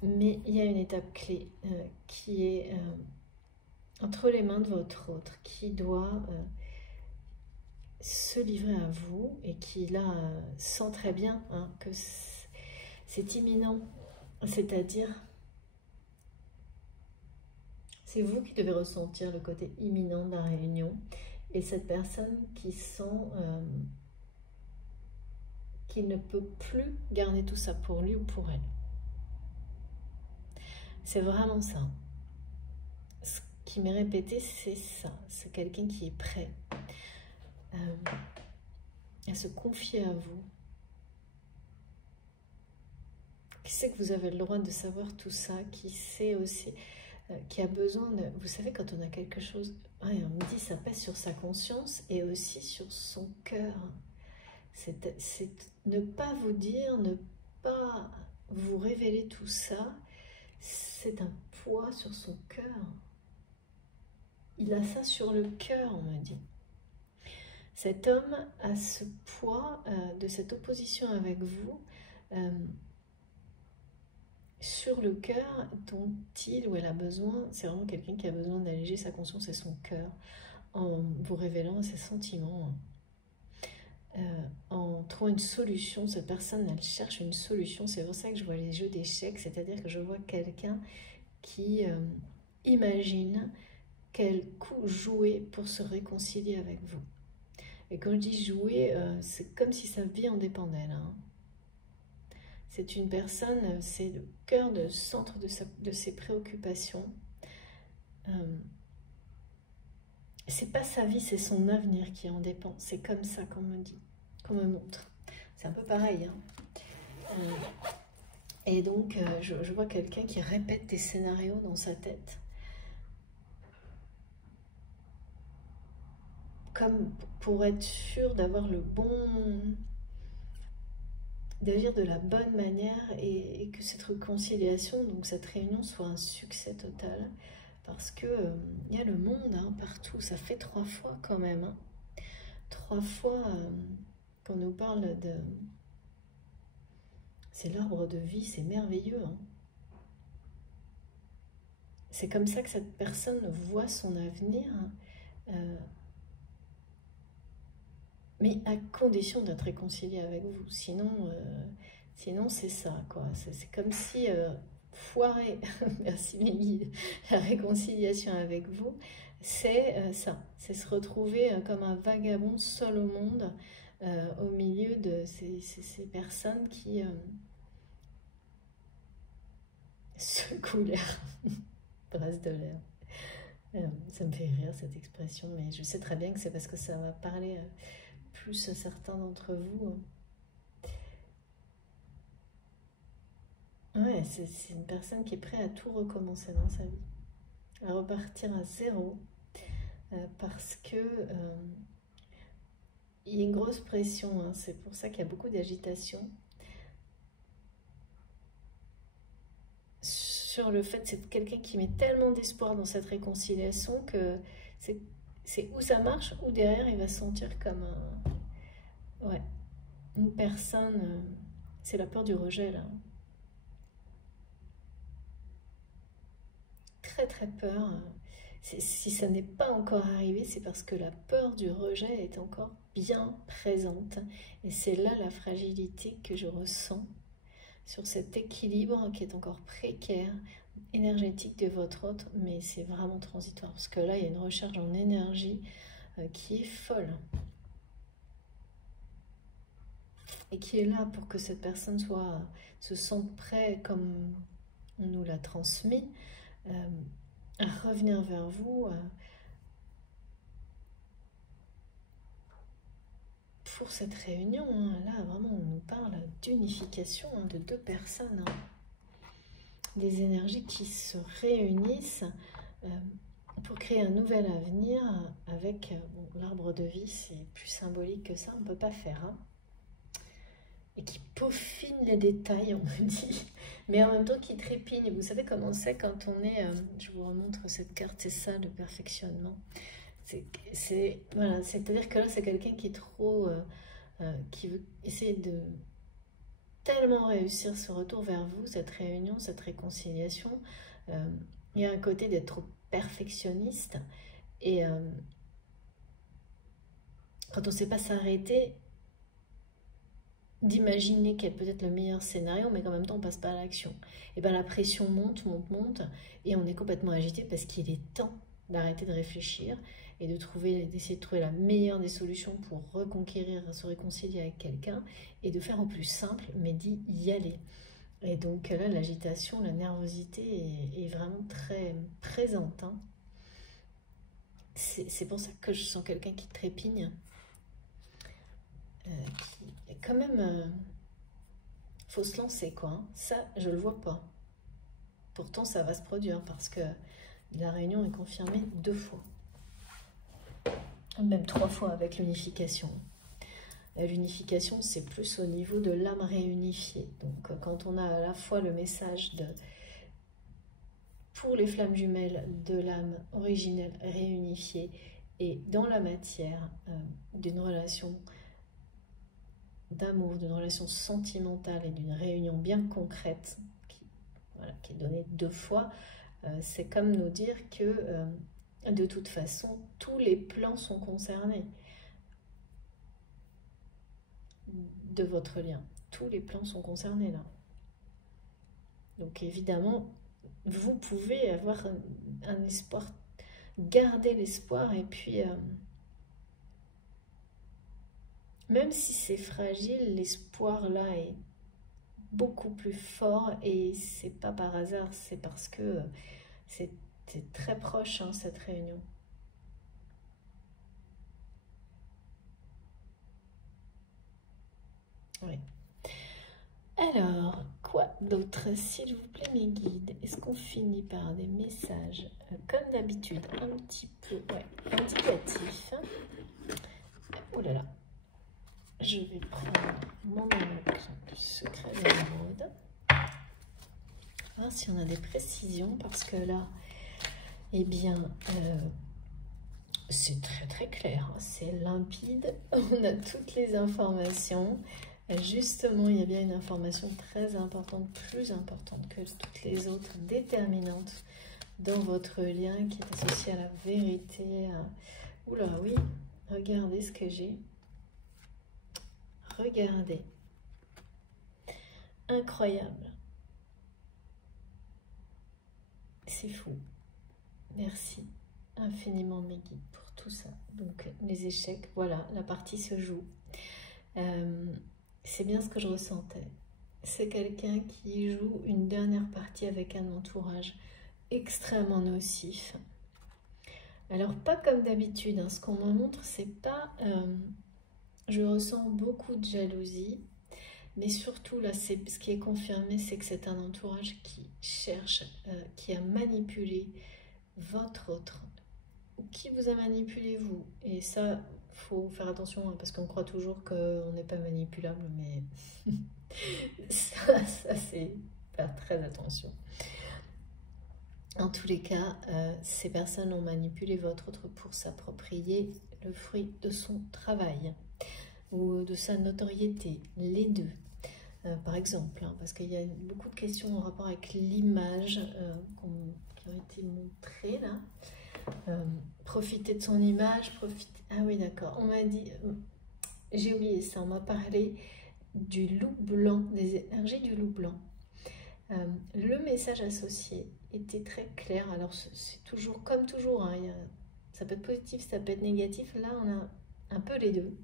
Mais il y a une étape clé qui est entre les mains de votre autre, qui doit se livrer à vous et qui là sent très bien que c'est imminent. C'est-à-dire, c'est vous qui devez ressentir le côté imminent de la réunion et cette personne qui sent qu'il ne peut plus garder tout ça pour lui ou pour elle. C'est vraiment ça. Ce qui m'est répété, c'est ça. C'est quelqu'un qui est prêt à se confier à vous. Qui sait que vous avez le droit de savoir tout ça, qui sait aussi, qui a besoin de... Vous savez, quand on a quelque chose, on me dit, ça pèse sur sa conscience et aussi sur son cœur. C'est ne pas vous dire, ne pas vous révéler tout ça, c'est un poids sur son cœur. Il a ça sur le cœur, on me dit. Cet homme a ce poids de cette opposition avec vous sur le cœur dont il ou elle a besoin. C'est vraiment quelqu'un qui a besoin d'alléger sa conscience et son cœur en vous révélant ses sentiments. En trouvant une solution. Cette personne, elle cherche une solution. C'est pour ça que je vois les jeux d'échecs, c'est-à-dire que je vois quelqu'un qui imagine quel coup jouer pour se réconcilier avec vous. Et quand je dis jouer, c'est comme si sa vie en dépendait là. C'est une personne, c'est le cœur, le centre de ses préoccupations. C'est pas sa vie, c'est son avenir qui en dépend. C'est comme ça qu'on me dit, qu'on me montre. C'est un peu pareil. Et donc, je vois quelqu'un qui répète des scénarios dans sa tête. Comme pour être sûr d'avoir le bon... d'agir de la bonne manière et que cette réconciliation, donc cette réunion, soit un succès total. Parce que y a le monde partout, ça fait 3 fois quand même. 3 fois qu'on nous parle de... C'est l'arbre de vie, c'est merveilleux. C'est comme ça que cette personne voit son avenir. Mais à condition d'être réconcilié avec vous. Sinon, sinon c'est ça, quoi. C'est comme si foirer, merci mes guides, la réconciliation avec vous, c'est ça. C'est se retrouver comme un vagabond seul au monde, au milieu de ces personnes qui secouent l'air, brassent de l'air. Ça me fait rire cette expression, mais je sais très bien que c'est parce que ça va parler plus à certains d'entre vous. Ouais, c'est une personne qui est prête à tout recommencer dans sa vie, à repartir à zéro, parce que il y a une grosse pression, hein, c'est pour ça qu'il y a beaucoup d'agitation sur le fait, c'est quelqu'un qui met tellement d'espoir dans cette réconciliation que c'est où ça marche, ou derrière il va se sentir comme ouais, une personne, c'est la peur du rejet là. Très très peur. Si ça n'est pas encore arrivé, c'est parce que la peur du rejet est encore bien présente. Et c'est là la fragilité que je ressens sur cet équilibre qui est encore précaire, énergétique de votre autre, mais c'est vraiment transitoire. Parce que là, il y a une recherche en énergie qui est folle. Et qui est là pour que cette personne se sente prête comme on nous l'a transmis, à revenir vers vous pour cette réunion. Là, vraiment, on nous parle d'unification de deux personnes. Des énergies qui se réunissent pour créer un nouvel avenir avec l'arbre de vie. C'est plus symbolique que ça, on ne peut pas faire. Et qui peaufine les détails, on me dit, mais en même temps qui trépigne. Vous savez comment c'est quand on est, je vous remontre cette carte, c'est ça le perfectionnement. Voilà, c'est-à-dire que là c'est quelqu'un qui est trop, qui veut essayer de tellement réussir ce retour vers vous, cette réunion, cette réconciliation. Il y a un côté d'être trop perfectionniste, et quand on ne sait pas s'arrêter, d'imaginer quel peut être le meilleur scénario, mais qu'en même temps on passe pas à l'action. Et bien la pression monte, monte, monte, et on est complètement agité parce qu'il est temps d'arrêter de réfléchir et d'essayer de trouver la meilleure des solutions pour reconquérir, se réconcilier avec quelqu'un, et de faire au plus simple, mais d'y aller. Et donc là, l'agitation, la nervosité est vraiment très présente. C'est pour ça que je sens quelqu'un qui trépigne. Qui est quand même faut se lancer quoi. Ça je le vois pas, pourtant ça va se produire parce que la réunion est confirmée 2 fois, même 3 fois avec l'unification. L'unification c'est plus au niveau de l'âme réunifiée, donc quand on a à la fois le message pour les flammes jumelles de l'âme originelle réunifiée et dans la matière d'une relation d'amour, d'une relation sentimentale et d'une réunion bien concrète qui est donnée 2 fois, c'est comme nous dire que de toute façon tous les plans sont concernés de votre lien, tous les plans sont concernés là. Donc évidemment vous pouvez avoir un espoir, garder l'espoir, et puis même si c'est fragile, l'espoir là est beaucoup plus fort, et c'est pas par hasard, c'est parce que c'est très proche cette réunion. Oui. Alors, quoi d'autre, s'il vous plaît, mes guides? Est-ce qu'on finit par des messages, comme d'habitude, un petit peu indicatifs? Oh là là. Je vais prendre mon note du secret de l'émeraude. Voir si on a des précisions, parce que là, eh bien, c'est très très clair, c'est limpide, on a toutes les informations. Justement, il y a bien une information très importante, plus importante que toutes les autres, déterminante dans votre lien, qui est associée à la vérité. Oula, oui, regardez ce que j'ai. Regardez. Incroyable. C'est fou. Merci infiniment mes guides pour tout ça. Donc les échecs, voilà, la partie se joue. C'est bien ce que je ressentais. C'est quelqu'un qui joue une dernière partie avec un entourage extrêmement nocif. Alors pas comme d'habitude, hein. Ce qu'on me montre, c'est pas... je ressens beaucoup de jalousie, mais surtout là, ce qui est confirmé, c'est que c'est un entourage qui cherche, qui a manipulé votre autre, ou qui vous a manipulé vous. Et ça, faut faire attention, hein, parce qu'on croit toujours qu'on n'est pas manipulable, mais ça c'est faire très attention. En tous les cas, ces personnes ont manipulé votre autre pour s'approprier le fruit de son travail ou de sa notoriété, les deux. Par exemple, hein, parce qu'il y a beaucoup de questions en rapport avec l'image qui ont été montrées là. Profiter de son image, profiter... Ah oui, d'accord, on m'a dit... j'ai oublié ça, on m'a parlé du loup blanc, des énergies du loup blanc. Le message associé était très clair. Alors c'est toujours comme toujours, hein, ça peut être positif, ça peut être négatif. Là on a un peu les deux,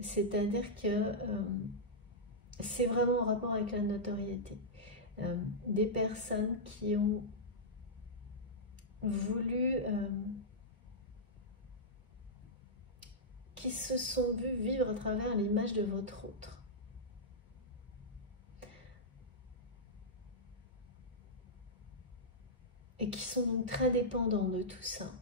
c'est-à-dire que c'est vraiment en rapport avec la notoriété. Des personnes qui ont voulu, qui se sont vues vivre à travers l'image de votre autre. Et qui sont donc très dépendants de tout ça.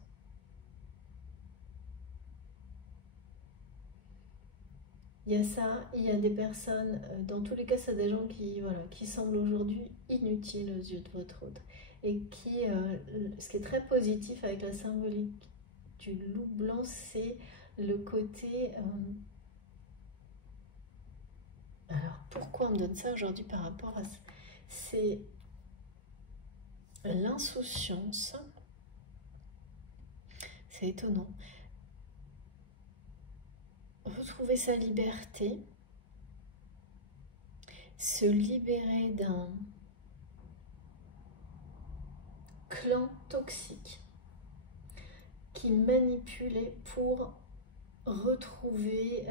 Il y a ça, il y a des personnes, dans tous les cas, c'est des gens qui, voilà, qui semblent aujourd'hui inutiles aux yeux de votre autre. Et qui, ce qui est très positif avec la symbolique du loup blanc, c'est le côté... alors, pourquoi on me donne ça aujourd'hui par rapport à ça? C'est l'insouciance. C'est étonnant. Retrouver sa liberté, se libérer d'un clan toxique qui manipulait pour retrouver...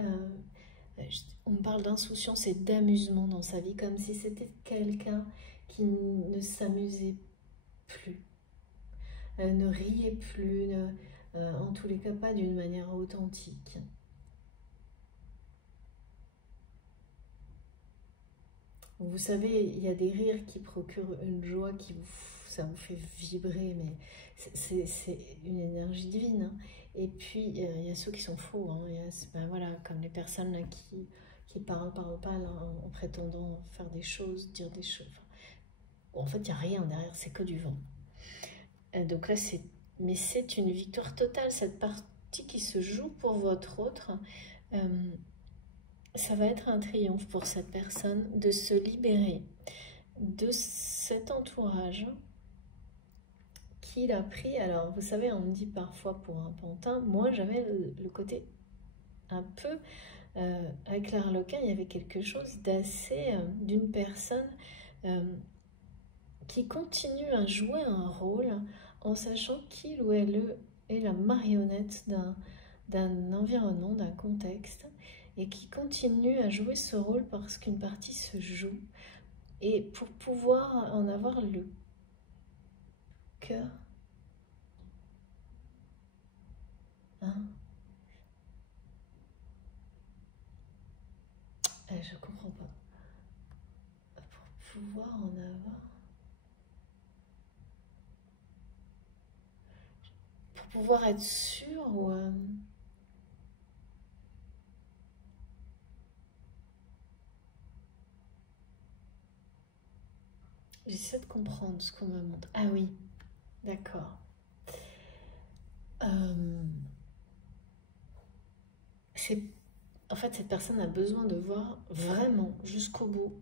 on me parle d'insouciance et d'amusement dans sa vie, comme si c'était quelqu'un qui ne s'amusait plus, ne riait plus, en tous les cas pas d'une manière authentique. Vous savez, il y a des rires qui procurent une joie, ça vous fait vibrer, mais c'est une énergie divine. Hein. Et puis, il y a ceux qui sont faux. Hein. Ben voilà, comme les personnes là, qui parlent en prétendant faire des choses, dire des choses. Enfin, en fait, il n'y a rien derrière, c'est que du vent. Donc là, mais c'est une victoire totale, cette partie qui se joue pour votre autre. Ça va être un triomphe pour cette personne de se libérer de cet entourage qu'il a pris. Alors, vous savez, on me dit parfois pour un pantin, moi j'avais le côté un peu, avec l'Arlequin, il y avait quelque chose d'assez, d'une personne qui continue à jouer un rôle en sachant qu'il ou elle est la marionnette d'un environnement, d'un contexte, et qui continue à jouer ce rôle parce qu'une partie se joue. Et pour pouvoir en avoir le cœur, hein, je comprends pas. Pour pouvoir en avoir, pour pouvoir être sûr ou j'essaie de comprendre ce qu'on me montre. Ah oui, d'accord. En fait, cette personne a besoin de voir vraiment jusqu'au bout,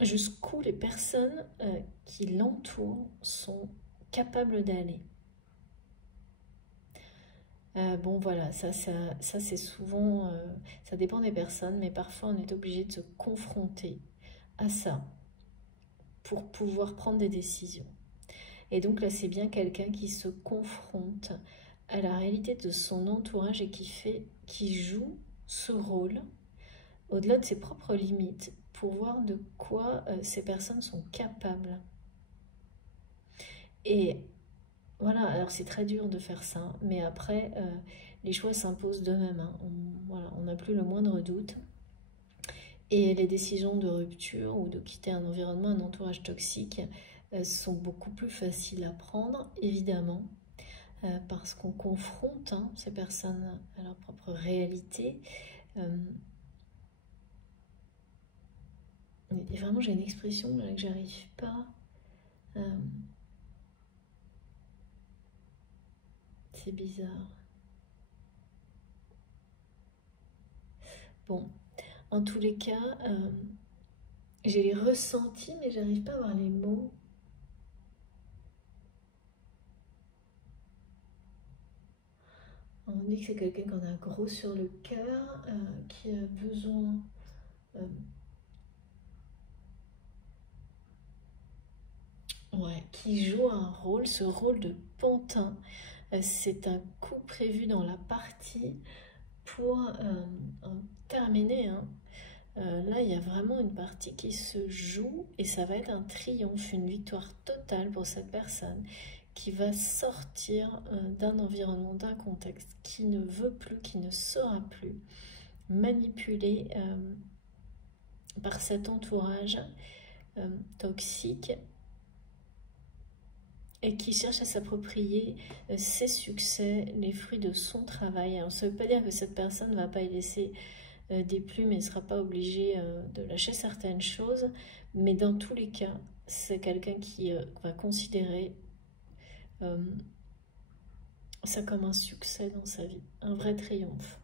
jusqu'où les personnes qui l'entourent sont capables d'aller. Bon voilà, ça c'est souvent, ça dépend des personnes, mais parfois on est obligé de se confronter à ça pour pouvoir prendre des décisions. Et donc là c'est bien quelqu'un qui se confronte à la réalité de son entourage et qui joue ce rôle, au-delà de ses propres limites, pour voir de quoi ces personnes sont capables. Et voilà, alors c'est très dur de faire ça, mais après, les choix s'imposent d'eux-mêmes. Hein. On n'a plus le moindre doute. Et les décisions de rupture ou de quitter un environnement, un entourage toxique, sont beaucoup plus faciles à prendre, évidemment, parce qu'on confronte ces personnes à leur propre réalité. Et vraiment, j'ai une expression là, que j'arrive pas. C'est bizarre. Bon, en tous les cas, j'ai les ressentis, mais j'arrive pas à avoir les mots. On dit que c'est quelqu'un qu'on a gros sur le cœur, qui a besoin qui joue un rôle, ce rôle de pantin. C'est un coup prévu dans la partie pour terminer. Hein. Là, il y a vraiment une partie qui se joue et ça va être un triomphe, une victoire totale pour cette personne qui va sortir d'un environnement, d'un contexte qui ne veut plus, qui ne sera plus manipulé par cet entourage toxique et qui cherche à s'approprier ses succès, les fruits de son travail. Alors ça ne veut pas dire que cette personne ne va pas y laisser des plumes et ne sera pas obligée de lâcher certaines choses, mais dans tous les cas, c'est quelqu'un qui va considérer ça comme un succès dans sa vie, un vrai triomphe.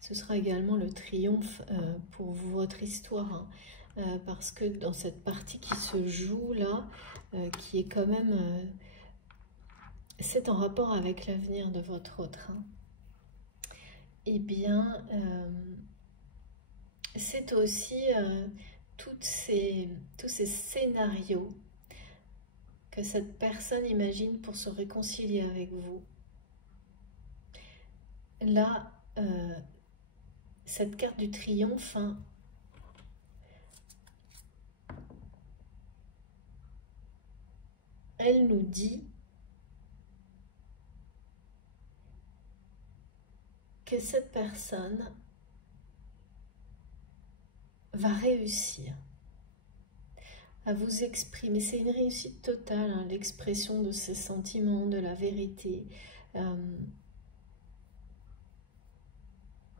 Ce sera également le triomphe pour votre histoire, hein, parce que dans cette partie qui se joue là, qui est quand même... c'est en rapport avec l'avenir de votre autre. Hein. Eh bien, c'est aussi tous ces scénarios que cette personne imagine pour se réconcilier avec vous. Là, cette carte du triomphe, hein, elle nous dit que cette personne va réussir à vous exprimer. C'est une réussite totale, hein, l'expression de ses sentiments, de la vérité.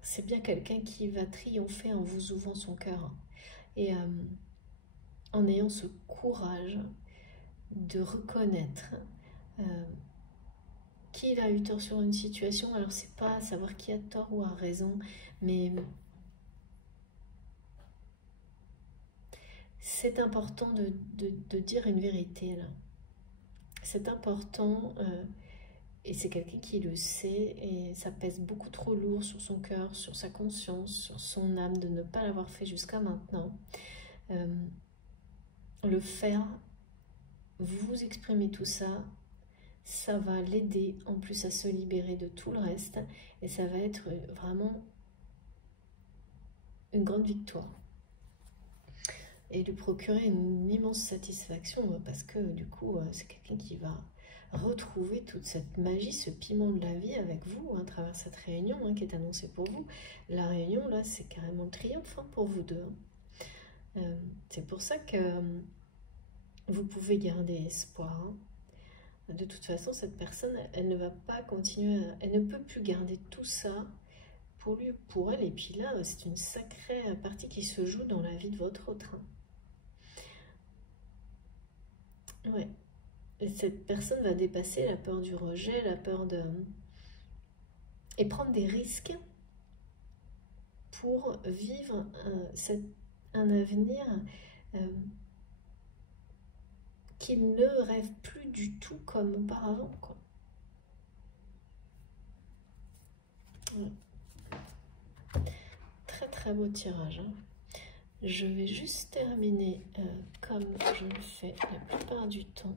C'est bien quelqu'un qui va triompher en vous ouvrant son cœur et en ayant ce courage de reconnaître qu'il a eu tort sur une situation. Alors c'est pas savoir qui a tort ou a raison, mais c'est important de dire une vérité là. C'est important et c'est quelqu'un qui le sait et ça pèse beaucoup trop lourd sur son cœur, sur sa conscience, sur son âme de ne pas l'avoir fait jusqu'à maintenant. Le faire, vous exprimez tout ça, ça va l'aider en plus à se libérer de tout le reste et ça va être vraiment une grande victoire et lui procurer une immense satisfaction parce que du coup c'est quelqu'un qui va retrouver toute cette magie, ce piment de la vie avec vous à travers cette réunion qui est annoncée pour vous. La réunion là c'est carrément le triomphe pour vous deux. C'est pour ça que vous pouvez garder espoir. De toute façon, cette personne, elle ne va pas continuer, elle ne peut plus garder tout ça pour lui, pour elle. Et puis là, c'est une sacrée partie qui se joue dans la vie de votre autre. Ouais. Et cette personne va dépasser la peur du rejet, la peur de... et prendre des risques pour vivre un avenir qu'il ne rêve plus du tout comme auparavant, quoi. Ouais. Très très beau tirage. Hein. Je vais juste terminer comme je le fais la plupart du temps.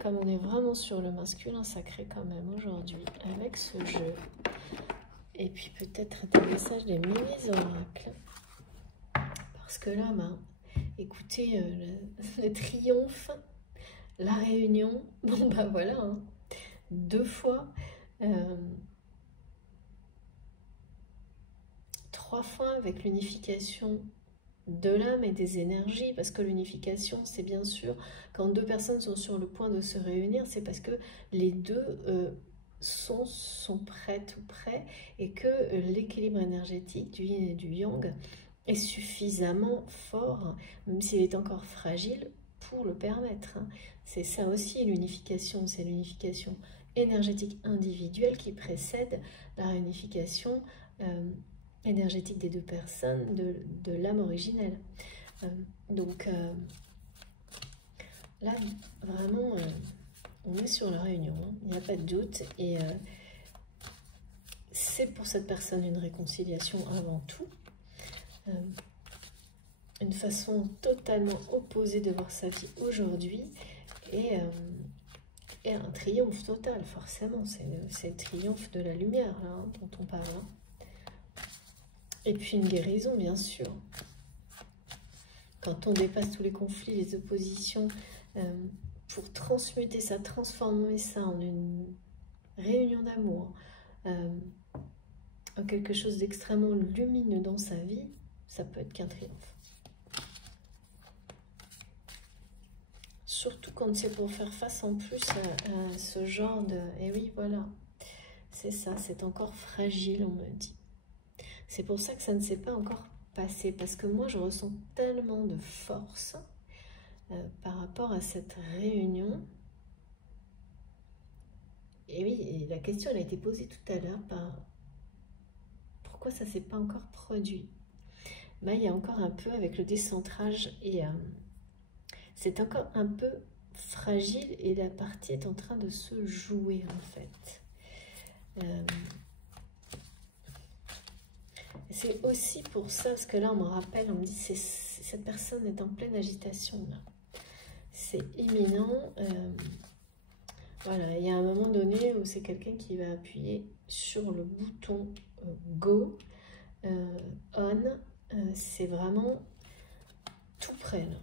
Comme on est vraiment sur le masculin sacré quand même aujourd'hui avec ce jeu. Et puis peut-être des messages des mini-oracles. Parce que là, ben, écoutez, le triomphe, la réunion, bon bah voilà, hein, 2 fois, 3 fois avec l'unification de l'âme et des énergies, parce que l'unification, c'est bien sûr, quand 2 personnes sont sur le point de se réunir, c'est parce que les deux sont prêtes ou prêts, et que l'équilibre énergétique du yin et du yang est suffisamment fort, même s'il est encore fragile, pour le permettre. Hein. C'est ça aussi l'unification, c'est l'unification énergétique individuelle qui précède la réunification énergétique des 2 personnes, de l'âme originelle. Donc là, vraiment, on est sur la réunion, hein. Il n'y a pas de doute, et c'est pour cette personne une réconciliation avant tout, une façon totalement opposée de voir sa vie aujourd'hui, et un triomphe total, forcément, c'est le triomphe de la lumière là, hein, dont on parle. Hein. Et puis une guérison, bien sûr. Quand on dépasse tous les conflits, les oppositions, pour transmuter ça, transformer ça en une réunion d'amour, en quelque chose d'extrêmement lumineux dans sa vie, ça peut être qu'un triomphe. Surtout quand c'est pour faire face en plus à ce genre de... Et oui, voilà, c'est ça, c'est encore fragile, on me dit. C'est pour ça que ça ne s'est pas encore passé, parce que moi, je ressens tellement de force par rapport à cette réunion. Et oui, et la question elle a été posée tout à l'heure par pourquoi ça ne s'est pas encore produit. Ben, il y a encore un peu avec le décentrage, et c'est encore un peu fragile, et la partie est en train de se jouer en fait. C'est aussi pour ça, parce que là on me rappelle, on me dit cette personne est en pleine agitation là. C'est imminent. Voilà, il y a un moment donné où c'est quelqu'un qui va appuyer sur le bouton Go, On, c'est vraiment tout près là.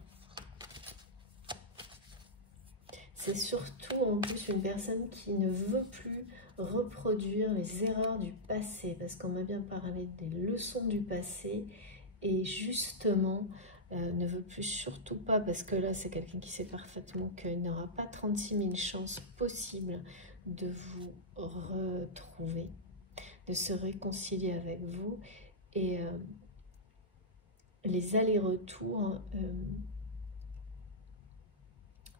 C'est surtout en plus une personne qui ne veut plus reproduire les erreurs du passé, parce qu'on m'a bien parlé des leçons du passé, et justement ne veut plus surtout pas, parce que là c'est quelqu'un qui sait parfaitement qu'il n'aura pas 36 000 chances possibles de vous retrouver, de se réconcilier avec vous, et les allers-retours,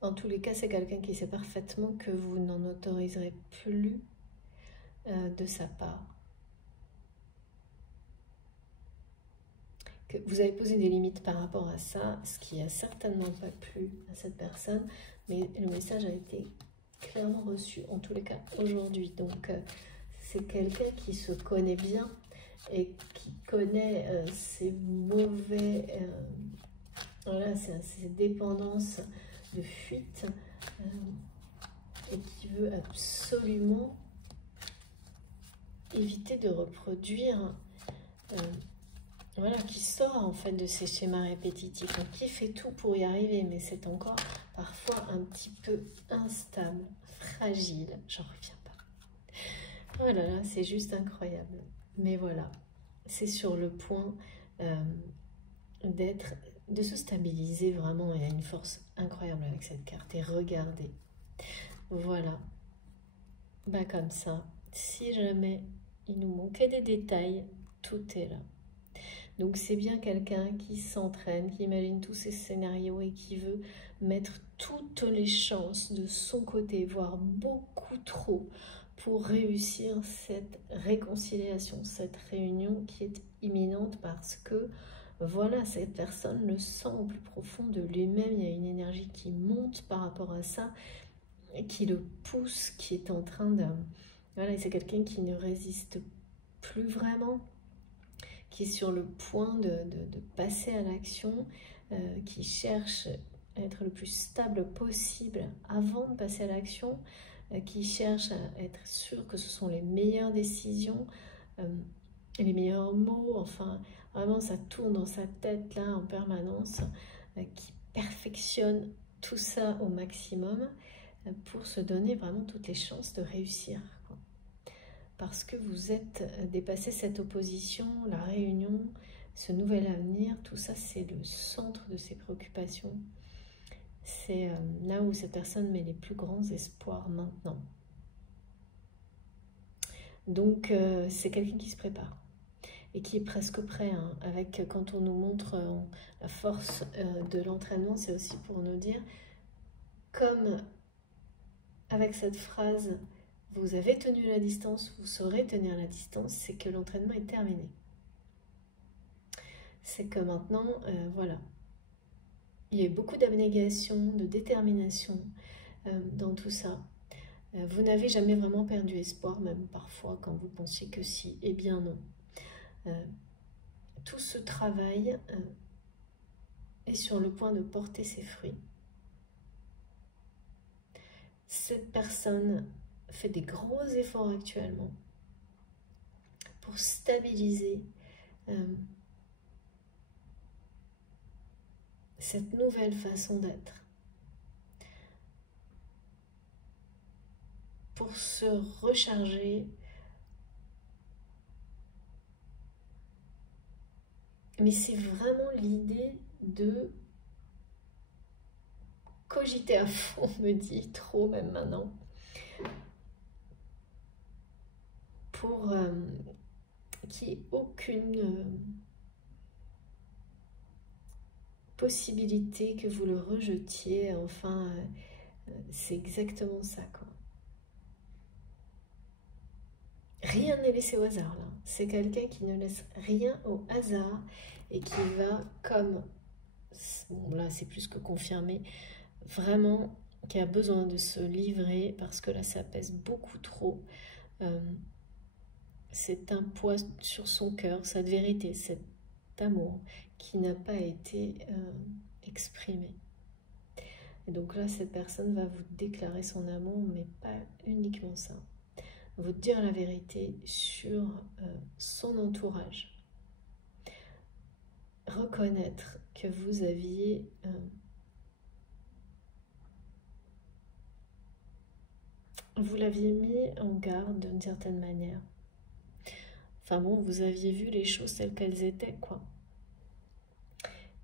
en tous les cas c'est quelqu'un qui sait parfaitement que vous n'en autoriserez plus de sa part. Que vous avez posé des limites par rapport à ça, ce qui n'a certainement pas plu à cette personne, mais le message a été clairement reçu, en tous les cas aujourd'hui. Donc c'est quelqu'un qui se connaît bien et qui connaît ses mauvais, voilà, ses dépendances de fuite, et qui veut absolument éviter de reproduire, voilà, qui sort en fait de ces schémas répétitifs, donc qui fait tout pour y arriver, mais c'est encore parfois un petit peu instable, fragile, j'en reviens pas. Oh là là, c'est juste incroyable. Mais voilà, c'est sur le point de se stabiliser vraiment. Il y a une force incroyable avec cette carte, et regardez, voilà, bah comme ça, si jamais il nous manquait des détails, tout est là. Donc c'est bien quelqu'un qui s'entraîne, qui imagine tous ces scénarios et qui veut mettre toutes les chances de son côté, voire beaucoup trop, pour réussir cette réconciliation, cette réunion qui est imminente, parce que voilà, cette personne le sent au plus profond de lui-même. Il y a une énergie qui monte par rapport à ça, qui le pousse, qui est en train de... Voilà, c'est quelqu'un qui ne résiste plus vraiment, qui est sur le point de passer à l'action, qui cherche à être le plus stable possible avant de passer à l'action, qui cherche à être sûr que ce sont les meilleures décisions, les meilleurs mots, enfin vraiment ça tourne dans sa tête là en permanence, qui perfectionne tout ça au maximum pour se donner vraiment toutes les chances de réussir, quoi. Parce que vous êtes dépassé cette opposition, la réunion, ce nouvel avenir, tout ça c'est le centre de ses préoccupations. C'est là où cette personne met les plus grands espoirs maintenant. Donc c'est quelqu'un qui se prépare et qui est presque prêt, hein, avec, quand on nous montre la force de l'entraînement, c'est aussi pour nous dire, comme avec cette phrase, vous avez tenu la distance, vous saurez tenir la distance, c'est que l'entraînement est terminé. C'est que maintenant, voilà, il y a eu beaucoup d'abnégation, de détermination dans tout ça. Vous n'avez jamais vraiment perdu espoir, même parfois quand vous pensiez que si, eh bien non. Tout ce travail est sur le point de porter ses fruits. Cette personne fait des gros efforts actuellement pour stabiliser cette nouvelle façon d'être, pour se recharger. Mais c'est vraiment l'idée de cogiter à fond, me dit trop même maintenant, pour qu'il n'y ait aucune possibilité que vous le rejetiez. Enfin, c'est exactement ça, quoi. Rien n'est laissé au hasard, là. C'est quelqu'un qui ne laisse rien au hasard et qui va, comme, bon là c'est plus que confirmé, vraiment qui a besoin de se livrer parce que là ça pèse beaucoup trop. C'est un poids sur son cœur, cette vérité, cet amour qui n'a pas été exprimé. Et donc là cette personne va vous déclarer son amour, mais pas uniquement ça. Vous dire la vérité sur son entourage. Reconnaître que vous aviez vous l'aviez mis en garde d'une certaine manière. Enfin bon, vous aviez vu les choses telles qu'elles étaient, quoi.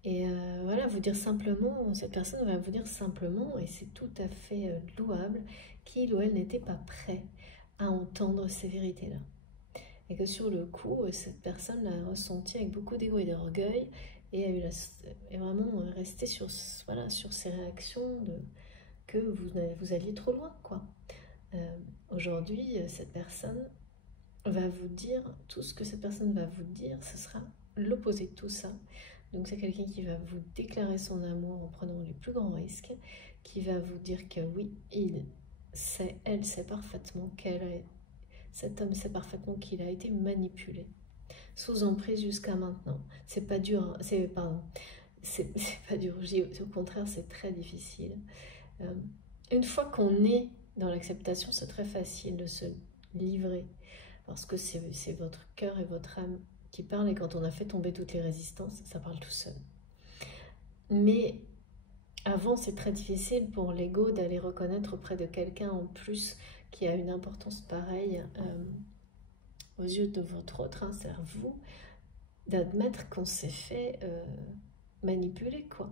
Et voilà, vous dire simplement, cette personne va vous dire simplement, et c'est tout à fait louable, qu'il ou elle n'était pas prêt à entendre ces vérités-là. Et que sur le coup, cette personne l'a ressenti avec beaucoup d'ego et d'orgueil, et est vraiment resté sur, voilà, sur ces réactions que vous alliez trop loin, quoi. Aujourd'hui, cette personne va vous dire, tout ce que cette personne va vous dire, ce sera l'opposé de tout ça. Donc c'est quelqu'un qui va vous déclarer son amour en prenant les plus grands risques, qui va vous dire que oui, elle sait parfaitement cet homme sait parfaitement qu'il a été manipulé, sous emprise jusqu'à maintenant. C'est pas dur, c'est pas dur, au contraire c'est très difficile. Une fois qu'on est dans l'acceptation, c'est très facile de se livrer, parce que c'est votre cœur et votre âme qui parlent, et quand on a fait tomber toutes les résistances, ça parle tout seul. Mais avant, c'est très difficile pour l'ego d'aller reconnaître auprès de quelqu'un en plus qui a une importance pareille aux yeux de votre autre, c'est vous, d'admettre qu'on s'est fait manipuler, quoi.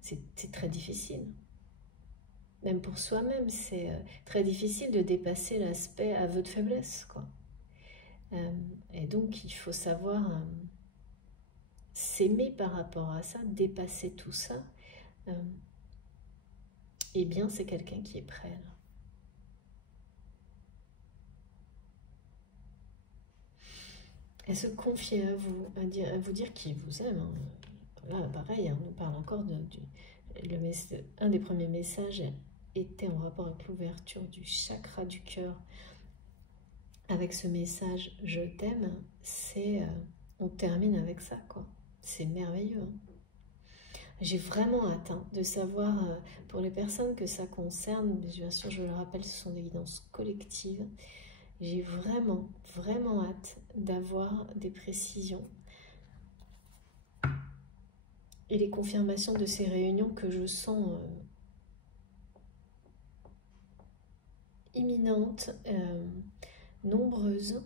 C'est très difficile. Même pour soi-même, c'est très difficile de dépasser l'aspect aveu de faiblesse, quoi. Et donc, il faut savoir s'aimer par rapport à ça, dépasser tout ça. Eh bien, c'est quelqu'un qui est prêt, là. Et se confier à vous, à vous dire qu'il vous aime. Hein. Là, pareil, on nous parle encore un des premiers messages était en rapport avec l'ouverture du chakra du cœur. Avec ce message « Je t'aime », on termine avec ça, quoi. C'est merveilleux. Hein. J'ai vraiment hâte de savoir, pour les personnes que ça concerne, bien sûr, je le rappelle, ce sont des guidances collectives. J'ai vraiment, vraiment hâte d'avoir des précisions et les confirmations de ces réunions que je sens imminentes, nombreuses.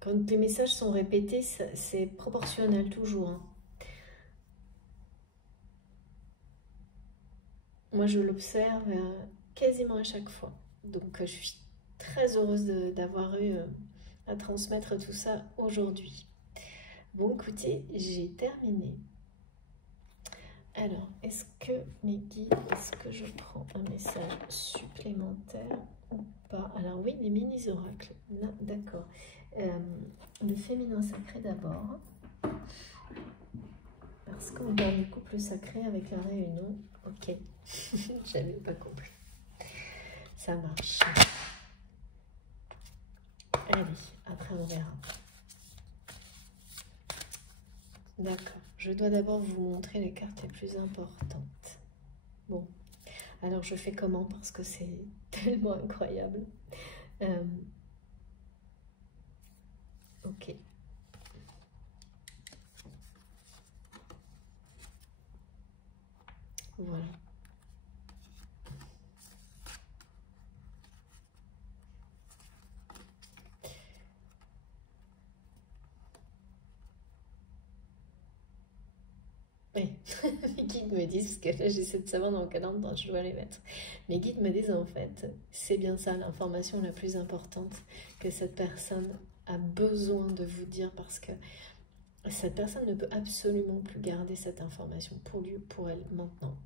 Quand les messages sont répétés, c'est proportionnel toujours, hein. Moi, je l'observe quasiment à chaque fois. Donc, je suis très heureuse d'avoir eu à transmettre tout ça aujourd'hui. Bon, écoutez, j'ai terminé. Alors, est-ce que mes guides, est-ce que je prends un message supplémentaire ou pas? Alors oui, les mini-oracles, d'accord. Le féminin sacré d'abord, parce qu'on parle du couple sacré avec la réunion. Ok, j'avais pas compris. Ça marche. Allez, après on verra. D'accord, je dois d'abord vous montrer les cartes les plus importantes. Bon, alors je fais comment parce que c'est tellement incroyable. Ok. Voilà. Oui, mes guides me disent, parce que là j'essaie de savoir dans le calendrier, je dois les mettre. Mes guides me disent en fait, c'est bien ça l'information la plus importante que cette personne a besoin de vous dire parce que cette personne ne peut absolument plus garder cette information pour lui ou pour elle maintenant.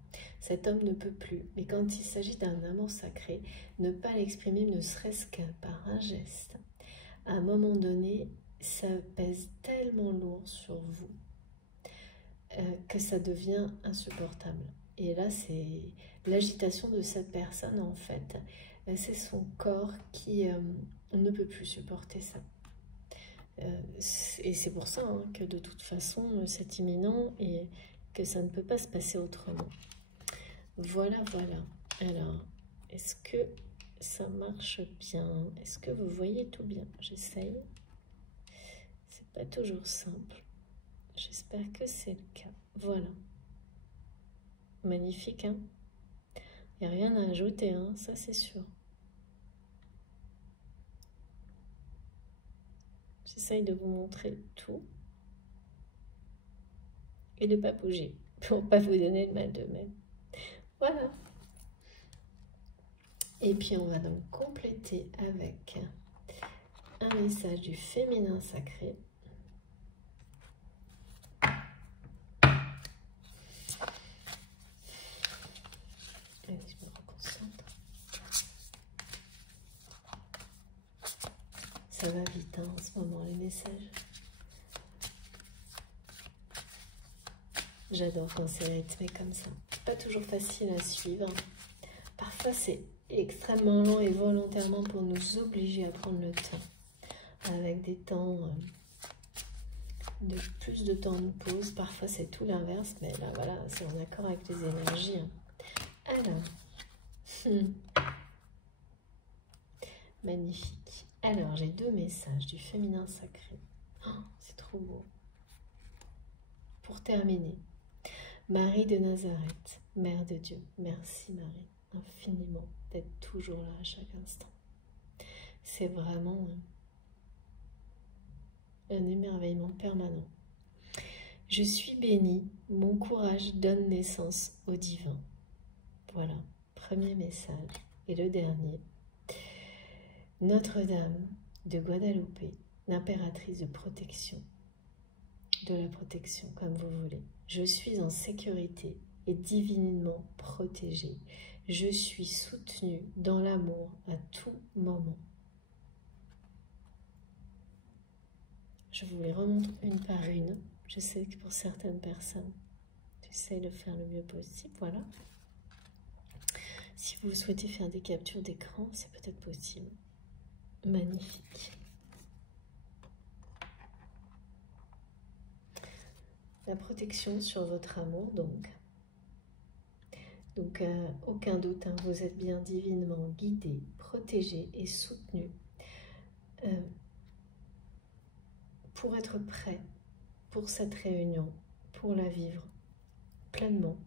Cet homme ne peut plus, mais quand il s'agit d'un amour sacré, ne pas l'exprimer ne serait-ce que par un geste. À un moment donné, ça pèse tellement lourd sur vous que ça devient insupportable. Et là, c'est l'agitation de cette personne, en fait. C'est son corps qui ne peut plus supporter ça. Et c'est pour ça hein, que de toute façon, c'est imminent et que ça ne peut pas se passer autrement. Voilà, voilà. Alors, est-ce que ça marche bien? Est-ce que vous voyez tout bien? J'essaye. C'est pas toujours simple. J'espère que c'est le cas. Voilà. Magnifique, hein? Il n'y a rien à ajouter, hein? Ça c'est sûr. J'essaye de vous montrer tout. Et de ne pas bouger, pour ne pas vous donner le mal de même. Voilà. Et puis on va donc compléter avec un message du féminin sacré. Allez, je me reconcentre. Ça va vite hein, en ce moment les messages. J'adore quand c'est rythmé comme ça. Pas toujours facile à suivre. Parfois c'est extrêmement long et volontairement pour nous obliger à prendre le temps. Avec des temps de plus de temps de pause. Parfois c'est tout l'inverse, mais là voilà, c'est en accord avec les énergies. Alors, magnifique. Alors j'ai deux messages du féminin sacré. Oh, c'est trop beau. Pour terminer, Marie de Nazareth, Mère de Dieu, merci Marie infiniment d'être toujours là à chaque instant. C'est vraiment un émerveillement permanent. Je suis bénie, mon courage donne naissance au divin. Voilà, premier message. Et le dernier, Notre-Dame de Guadalupe, l'impératrice de protection, de la protection comme vous voulez. Je suis en sécurité et divinement protégée. Je suis soutenue dans l'amour à tout moment. Je vous les remonte une par une. Je sais que pour certaines personnes, j'essaie de faire le mieux possible. Voilà. Si vous souhaitez faire des captures d'écran, c'est peut-être possible. Magnifique. La protection sur votre amour, donc. Donc, aucun doute, hein, vous êtes bien divinement guidé, protégé et soutenu pour être prêt pour cette réunion, pour la vivre pleinement.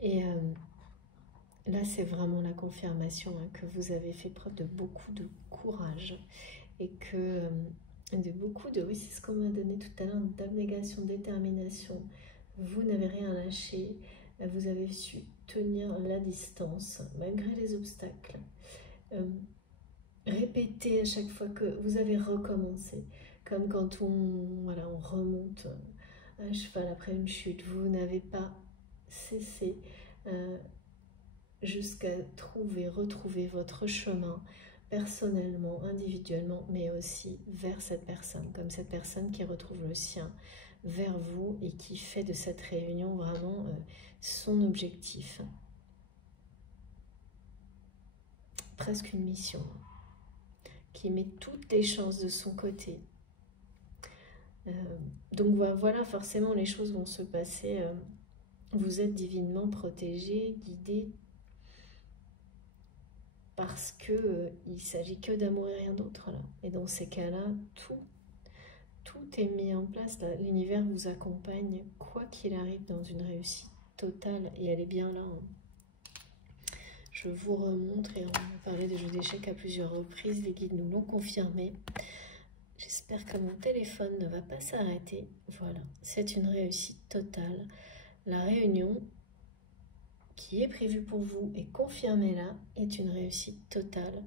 Et là, c'est vraiment la confirmation hein, que vous avez fait preuve de beaucoup de courage et que de beaucoup de, oui, c'est ce qu'on m'a donné tout à l'heure, d'abnégation, détermination. Vous n'avez rien lâché, vous avez su tenir la distance malgré les obstacles. Répétez à chaque fois que vous avez recommencé, comme quand voilà, on remonte un cheval après une chute. Vous n'avez pas cessé jusqu'à retrouver votre chemin personnellement, individuellement, mais aussi vers cette personne, comme cette personne qui retrouve le sien vers vous et qui fait de cette réunion vraiment son objectif. Presque une mission, qui met toutes les chances de son côté. Donc voilà, forcément les choses vont se passer. Vous êtes divinement protégé, guidé, parce que il s'agit que d'amour et rien d'autre là. Et dans ces cas-là, tout est mis en place. L'univers vous accompagne quoi qu'il arrive dans une réussite totale et elle est bien là. Hein. Je vous remontre et on va parler de jeux d'échecs à plusieurs reprises. Les guides nous l'ont confirmé. J'espère que mon téléphone ne va pas s'arrêter. Voilà, c'est une réussite totale. La réunion qui est prévue pour vous et confirmée là est une réussite totale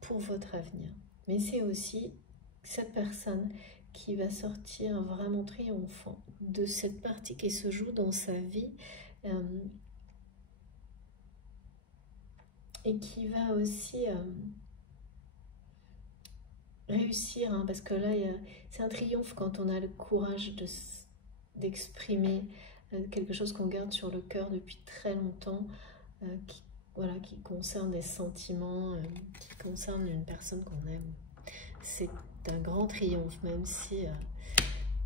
pour votre avenir. Mais c'est aussi cette personne qui va sortir vraiment triomphant de cette partie qui se joue dans sa vie et qui va aussi réussir, hein, parce que là, c'est un triomphe quand on a le courage d'exprimer quelque chose qu'on garde sur le cœur depuis très longtemps, qui concerne des sentiments, qui concerne une personne qu'on aime. C'est un grand triomphe, même si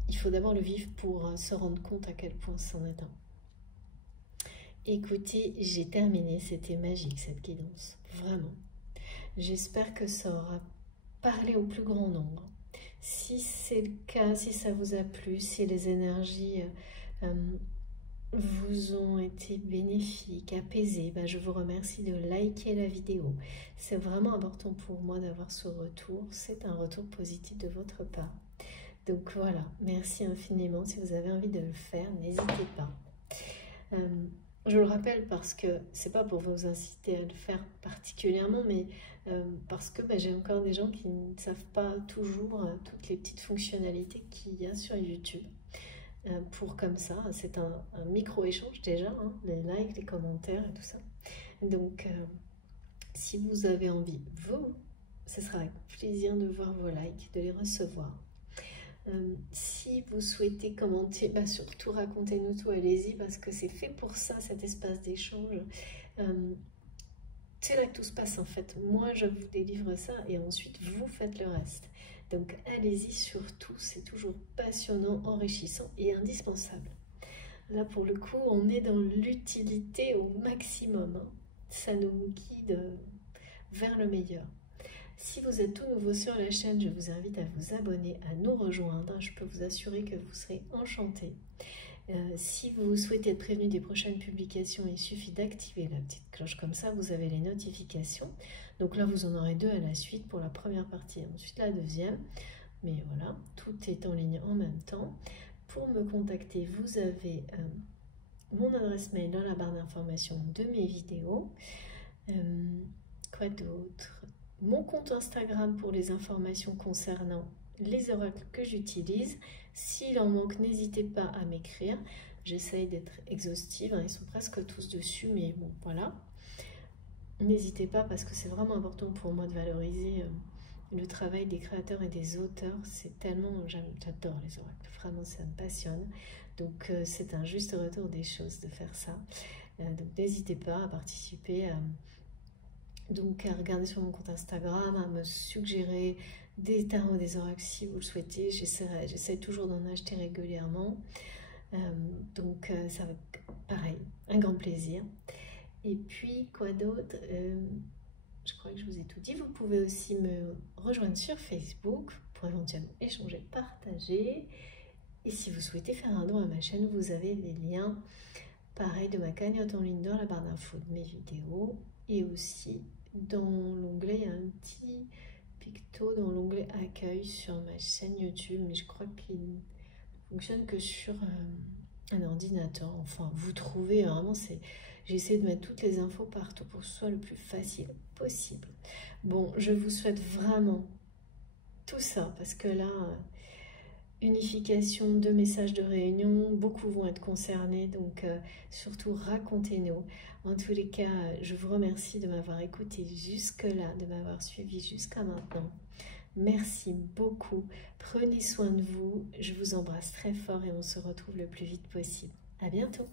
il faut d'abord le vivre pour se rendre compte à quel point c'en est un. Écoutez, j'ai terminé, c'était magique cette guidance, vraiment. J'espère que ça aura parlé au plus grand nombre. Si c'est le cas, si ça vous a plu, si les énergies vous ont été bénéfiques, apaisées, je vous remercie de liker la vidéo. C'est vraiment important pour moi d'avoir ce retour. C'est un retour positif de votre part. Donc voilà, merci infiniment. Si vous avez envie de le faire, n'hésitez pas. Je le rappelle parce que c'est pas pour vous inciter à le faire particulièrement, mais parce que j'ai encore des gens qui ne savent pas toujours toutes les petites fonctionnalités qu'il y a sur YouTube. Pour comme ça, c'est un micro-échange déjà, hein, les likes, les commentaires et tout ça. Donc, si vous avez envie, ce sera avec plaisir de voir vos likes, de les recevoir. Si vous souhaitez commenter, surtout racontez-nous tout, allez-y, parce que c'est fait pour ça, cet espace d'échange. C'est là que tout se passe en fait. Moi, je vous délivre ça et ensuite, vous faites le reste. Donc, allez-y surtout, c'est toujours passionnant, enrichissant et indispensable. Là, pour le coup, on est dans l'utilité au maximum. Hein. Ça nous guide vers le meilleur. Si vous êtes tout nouveau sur la chaîne, je vous invite à vous abonner, à nous rejoindre. Je peux vous assurer que vous serez enchantés. Si vous souhaitez être prévenu des prochaines publications, il suffit d'activer la petite cloche. Comme ça, vous avez les notifications. Donc là, vous en aurez 2 à la suite pour la première partie, ensuite la deuxième. Mais voilà, tout est en ligne en même temps. Pour me contacter, vous avez mon adresse mail dans la barre d'information de mes vidéos. Quoi d'autre? Mon compte Instagram pour les informations concernant les oracles que j'utilise. S'il en manque, n'hésitez pas à m'écrire. J'essaye d'être exhaustive, hein, ils sont presque tous dessus, mais bon, voilà. N'hésitez pas parce que c'est vraiment important pour moi de valoriser le travail des créateurs et des auteurs. C'est tellement, j'adore les oracles, vraiment ça me passionne. Donc c'est un juste retour des choses de faire ça. Donc n'hésitez pas à participer, donc à regarder sur mon compte Instagram, à me suggérer des tarots, des oracles si vous le souhaitez. J'essaie toujours d'en acheter régulièrement. Donc ça va être pareil, un grand plaisir. Et puis quoi d'autre, je crois que je vous ai tout dit. Vous pouvez aussi me rejoindre sur Facebook pour éventuellement échanger, partager. Et si vous souhaitez faire un don à ma chaîne, vous avez les liens, pareil, de ma cagnotte en ligne dans la barre d'infos de mes vidéos. Et aussi dans l'onglet, il y a un petit picto dans l'onglet accueil sur ma chaîne YouTube. Mais je crois qu'il ne fonctionne que sur un ordinateur. Enfin, vous trouvez vraiment, j'essaie de mettre toutes les infos partout pour que ce soit le plus facile possible. Bon, je vous souhaite vraiment tout ça parce que là, unification de messages de réunion, beaucoup vont être concernés, donc surtout racontez-nous. En tous les cas, je vous remercie de m'avoir écouté jusque-là, de m'avoir suivi jusqu'à maintenant. Merci beaucoup, prenez soin de vous, je vous embrasse très fort et on se retrouve le plus vite possible. À bientôt.